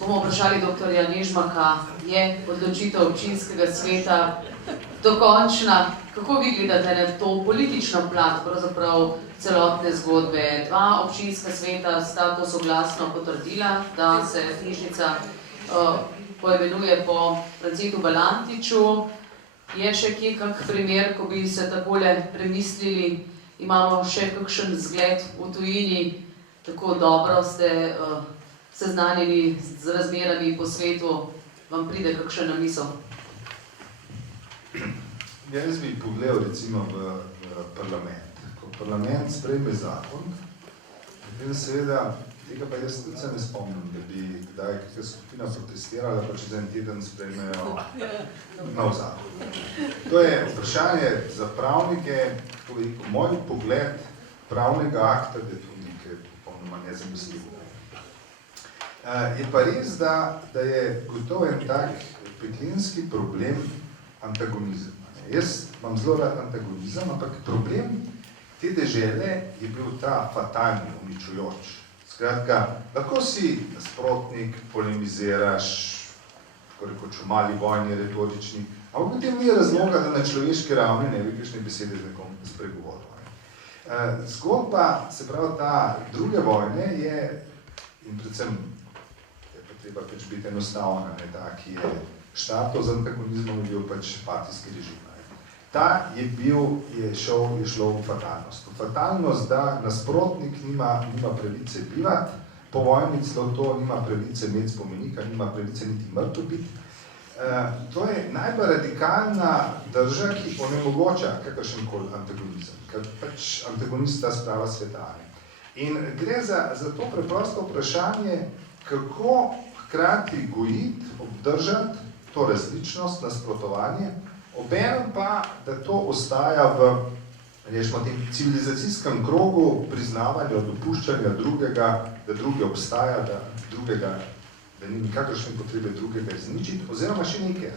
Bomo vprašali dr. Nežmaka, je odločitev občinskega sveta dokončna? Kako vi gledate na to politično plat, pravzaprav celotne zgodbe? 2 občinska sveta sta to soglasno potrdila, da se knjižnica poimenuje po Francetu Balantiču. Je še kje kak primer, ko bi se takole premislili? Imamo še kakšen zgled v tujini? Tako dobro ste seznanjeni z razmerami po svetu, vam pride kakšen na misel? Jaz bi pogledal recimo v parlament. Ko parlament sprejme zakon, potem seveda, tega pa jaz tudi se ne spomnim, da bi kdaj kakšna skupina protestirala, pa čez en teden sprejmejo nov zakon. To je vprašanje za pravnike, moj pogled pravnega akta, da je to nekaj popolnoma nezamisljivo. Je pa res, da je gotovo en tak peklinski problem antagonizem. Jaz imam zelo rad antagonizem, ampak problem te dežele je bil ta fatalni, uničujoč. Skratka, lahko si nasprotnik, polemiziraš, tako rekoč v mali vojni, retorični, ampak potem ni razloga, da na človeški ravni ne bi kakšne besede z nekom spregovoril. Zgodba, se pravi, ta druge vojne je, in predvsem je pa treba pač biti enostavna, ta, ki je štartov z antagonizmom, je bil pač partijski režim. Ta je šlo v fatalnost. V fatalnost, da nasprotnik nima pravice bivati, po vojni celo to nima pravice imeti spomenika, nima pravice niti mrtev biti. to je najbolj radikalna drža, ki onemogoča kakršenkoli antagonizem, ker pač antagonist ta sprava sveta. In gre za to preprosto vprašanje, kako hkrati gojiti, obdržati to različnost, nasprotovanje, obenem pa, da to ostaja v tem civilizacijskem krogu priznavanja, dopuščanja drugega, da drugi obstaja, da ni nikakršne potrebe drugega izničiti, oziroma še nekaj,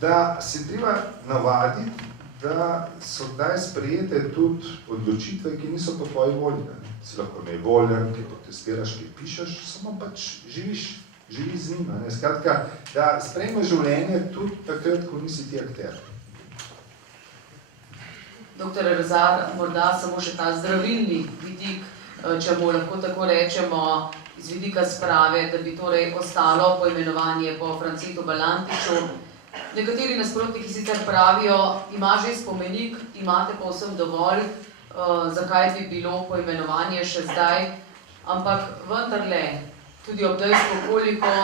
da se treba navaditi, da so kdaj sprejete tudi odločitve, ki niso po tvoji volji. Si lahko nevoljen, ki protestiraš, ki pišeš, samo pač živiš z njim. Skratka, da sprejmeš življenje tudi takrat, ko nisi ti akter. Doktor Rezar, morda samo še ta zdravilni vidik, če mu lahko tako rečemo, z vidika sprave, da bi torej ostalo poimenovanje po Francetu Balantiču. Nekateri nasprotniki sicer pravijo, ima že spomenik, imate povsem dovolj, zakaj bi bilo poimenovanje še zdaj, ampak vendarle, tudi ob dejstvu, koliko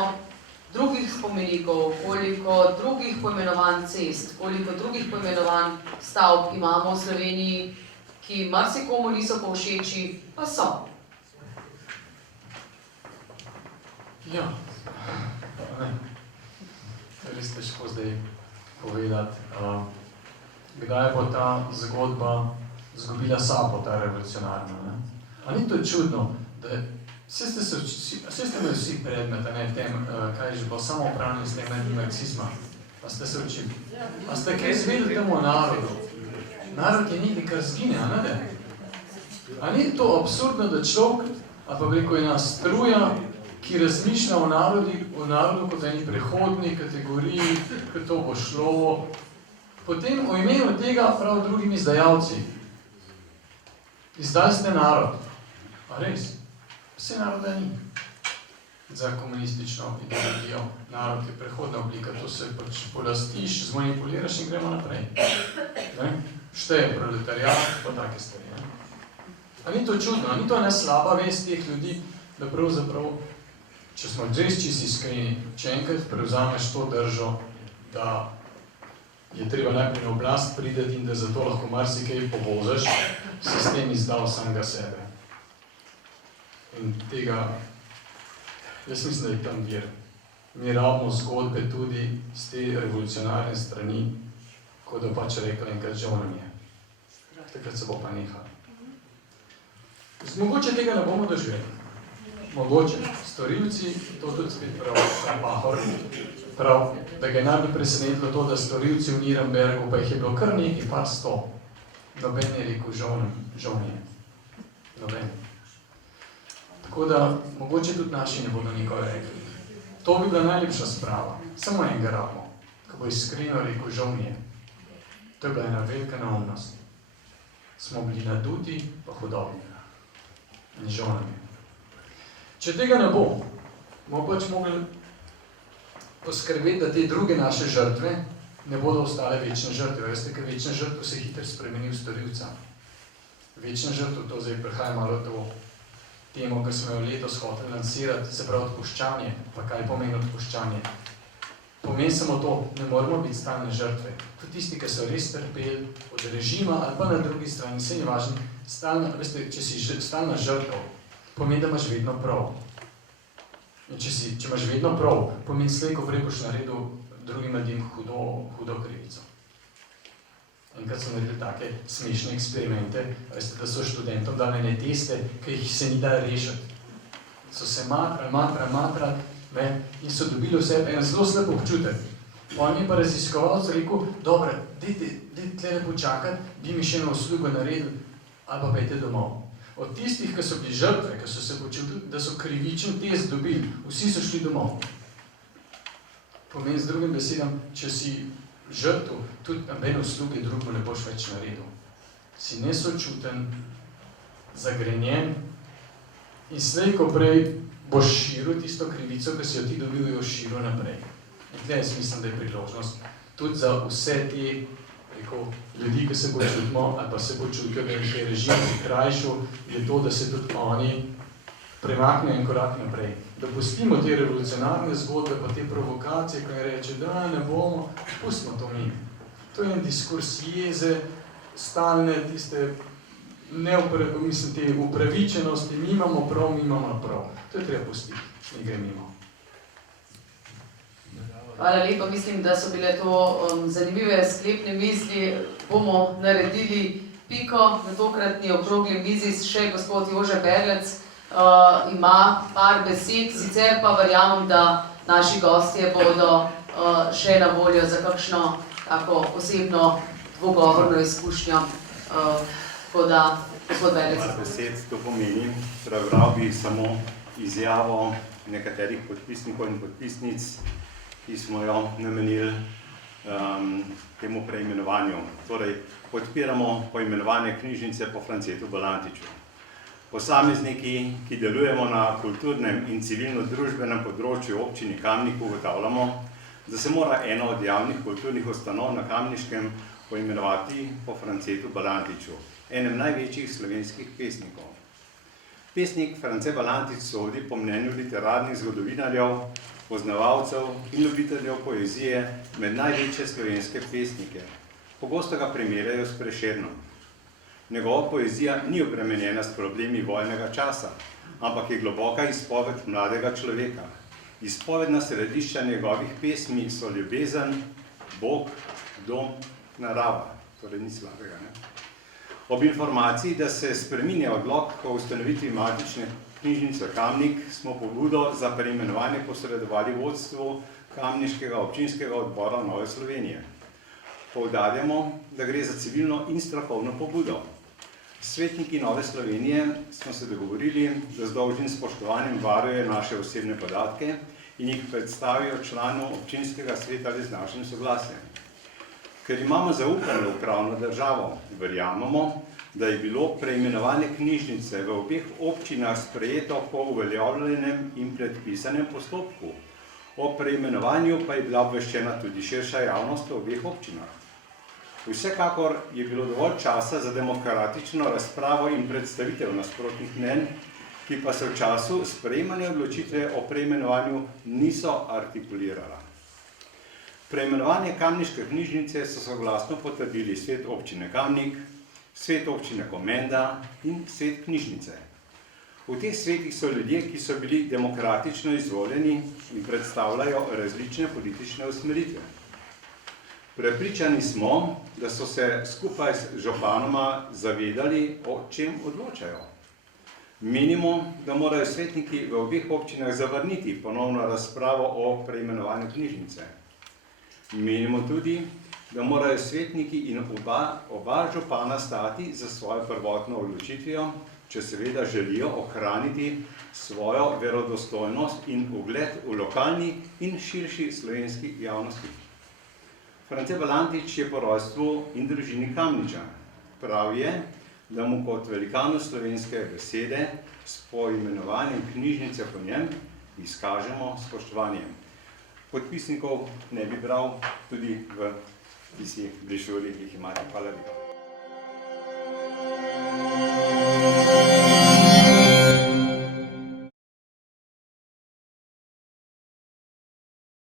drugih spomenikov, koliko drugih poimenovanj cest, koliko drugih poimenovanj stavb imamo v Sloveniji, ki marsikomu niso povšeči, pa so. Ja, res težko zdaj povedati, kdaj bo ta zgodba zgubila sapo, ta revolucionarna. A ni to čudno, da vse ste imeli vsi predmet, tem, kaj že bo samo upravljanje s tem marksizma, pa ste se učili. A ste kaj izvedeli temu narodu? Narod je nekaj, kar zgine, a ne? A ni to absurdno, da človek, ali pa rekel, ena struja, ki razmišlja o narodu kot eni prehodni kategoriji, ker to bo šlo. Potem o imenu tega prav drugim izdajalci. Izdali ste narod. A res? Vse naroda ni. Za komunistično ideologijo. Narod je prehodna oblika, to se pač polastiš, zmanipuliraš in gremo naprej. Šteje proletariat, pa take stvari. A ni to čudno? A ni to ena slaba vest teh ljudi, da pravzaprav, če smo res čisto iskreni, če enkrat prevzameš to držo, da je treba najprej na oblast prideti in da zato lahko marsikaj povozaš, si s tem izdal samega sebe. In tega, jaz mislim, da je tam vir. Mi rabimo zgodbe tudi z te revolucionarne strani, kot da pač rekla enkrat žal nam je. Takrat se bo pa nehal. Mogoče tega ne bomo doživeli. Mogoče. Storilci, to tudi spet prav, da ga je najbolj presenetilo to, da storilci v Nürnbergu, pa jih je bilo kar nekaj, par 100. Noben je rekel, žal ne. Noben. Tako da, mogoče tudi naši ne bodo nikoli rekli. To bi bila najlepša sprava. Samo enega rabimo, ko bo iskreno rekel, žal ne. To je bila ena velika neumnost. Smo bili naduti, pa hudobni. In žal nam je. Če tega ne bo, bomo pač mogli poskrbeti, da te druge naše žrtve ne bodo ostale večne žrtve. Veste, ker večne žrtve se hitro spremeni v storilca. Večna žrtva, to zdaj prihaja malo to temo, ki smo jo letos hoteli lansirati, se pravi odpuščanje. Pa kaj pomeni odpuščanje? Pomeni samo to, ne moramo biti stalne žrtve. Tudi tisti, ki so res trpeli od režima ali pa na drugi strani, se ni važno. Veste, če si stalna žrtev, pomeni, da imaš vedno prav. In če imaš vedno prav, pomeni slej, ko prej boš naredil drugim ljudem hudo krivico. Enkrat so naredili take smešne eksperimente, veste, da so študentom dali ene teste, ki jih se ni da rešiti. So se matrali, in so dobili vse en zelo slab občutek. On je pa raziskovalec rekel, dobro, dajte tle počakati, bi mi še eno uslugo naredili, ali pa pejte domov. Od tistih, ki so bili žrtve, ki so se počutili, da so krivičen test dobili, vsi so šli domov. Pomeni z drugim besedam, če si žrtev, tudi nobene usluge drugemu ne boš več naredil. Si nesočuten, zagrenjen in slej, ko prej boš širil tisto krivico, ki si jo ti dobil, jo širil naprej. In tle jaz mislim, da je priložnost tudi za vse te ljudi, ki se počutimo ali pa se počutijo, da je režim prikrajšal, je to, da se tudi oni premakne en korak naprej. Da pustimo te revolucionarne zgodbe, pa te provokacije, ko je reče, da ne bomo, pustimo to mi. To je en diskurs jeze, stalne, tiste te upravičenosti, mi imamo prav. To je treba pustiti, ne gre mimo. Hvala lepa, mislim, da so bile to zanimive sklepne misli. Bomo naredili piko na tokratni okrogli mizi, še gospod Jože Berlec ima par besed, sicer pa verjamem, da naši gostje bodo še na voljo za kakšno tako osebno dvogovorno izkušnjo. Tako da, gospod Berlec. Par besed to pomeni, prebral bi samo izjavo nekaterih podpisnikov in podpisnic, ki smo jo namenili temu preimenovanju. Torej, podpiramo poimenovanje knjižnice po Francetu Balantiču. Posamezniki, ki delujemo na kulturnem in civilno-družbenem področju občini Kamnik, ugotavljamo, da se mora ena od javnih kulturnih ustanov na Kamniškem poimenovati po Francetu Balantiču, enem največjih slovenskih pesnikov. Pesnik France Balantič sodi po mnenju literarnih zgodovinarjev, poznavalcev in ljubiteljev poezije med največje slovenske pesnike. Pogosto ga primerjajo s Prešernom. Njegova poezija ni obremenjena s problemi vojnega časa, ampak je globoka izpoved mladega človeka. Izpovedna središča njegovih pesmi so ljubezen, Bog, dom, narava. Torej ni slabega, ne? Ob informaciji, da se spreminja odlok o ustanovitvi matične knjižnice Kamnik, smo pobudo za preimenovanje posredovali vodstvu Kamniškega občinskega odbora Nove Slovenije. Poudarjamo, da gre za civilno in strokovno pobudo. Svetniki Nove Slovenije smo se dogovorili, da z dolžnim spoštovanjem varujejo naše osebne podatke in jih predstavijo članu občinskega sveta ali z našim soglasjem. Ker imamo zaupanje v pravno državo, verjamemo, da je bilo preimenovanje knjižnice v obeh občinah sprejeto po uveljavljenem in predpisanem postopku. O preimenovanju pa je bila obveščena tudi širša javnost v obeh občinah. Vsekakor je bilo dovolj časa za demokratično razpravo in predstavitev nasprotnih mnenj, ki pa se v času sprejemanja odločitve o preimenovanju niso artikulirala. Preimenovanje Kamniške knjižnice so soglasno potrdili svet občine Kamnik, svet občine Komenda in svet knjižnice. V teh svetih so ljudje, ki so bili demokratično izvoljeni in predstavljajo različne politične usmeritve. Prepričani smo, da so se skupaj z županoma zavedali, o čem odločajo. Menimo, da morajo svetniki v obeh občinah zavrniti ponovno razpravo o preimenovanju knjižnice. Menimo tudi, da morajo svetniki in oba župana stati za svojo prvotno odločitvijo, če seveda želijo ohraniti svojo verodostojnost in ugled v lokalni in širši slovenski javnosti. France Balantič je po rojstvu in družini Kamničan. Prav je, da mu kot velikanu slovenske besede s poimenovanjem knjižnice po njem izkažemo spoštovanje. Podpisnikov ne bi bral tudi v tisti brošuri, ki jih imate. Hvala lepa.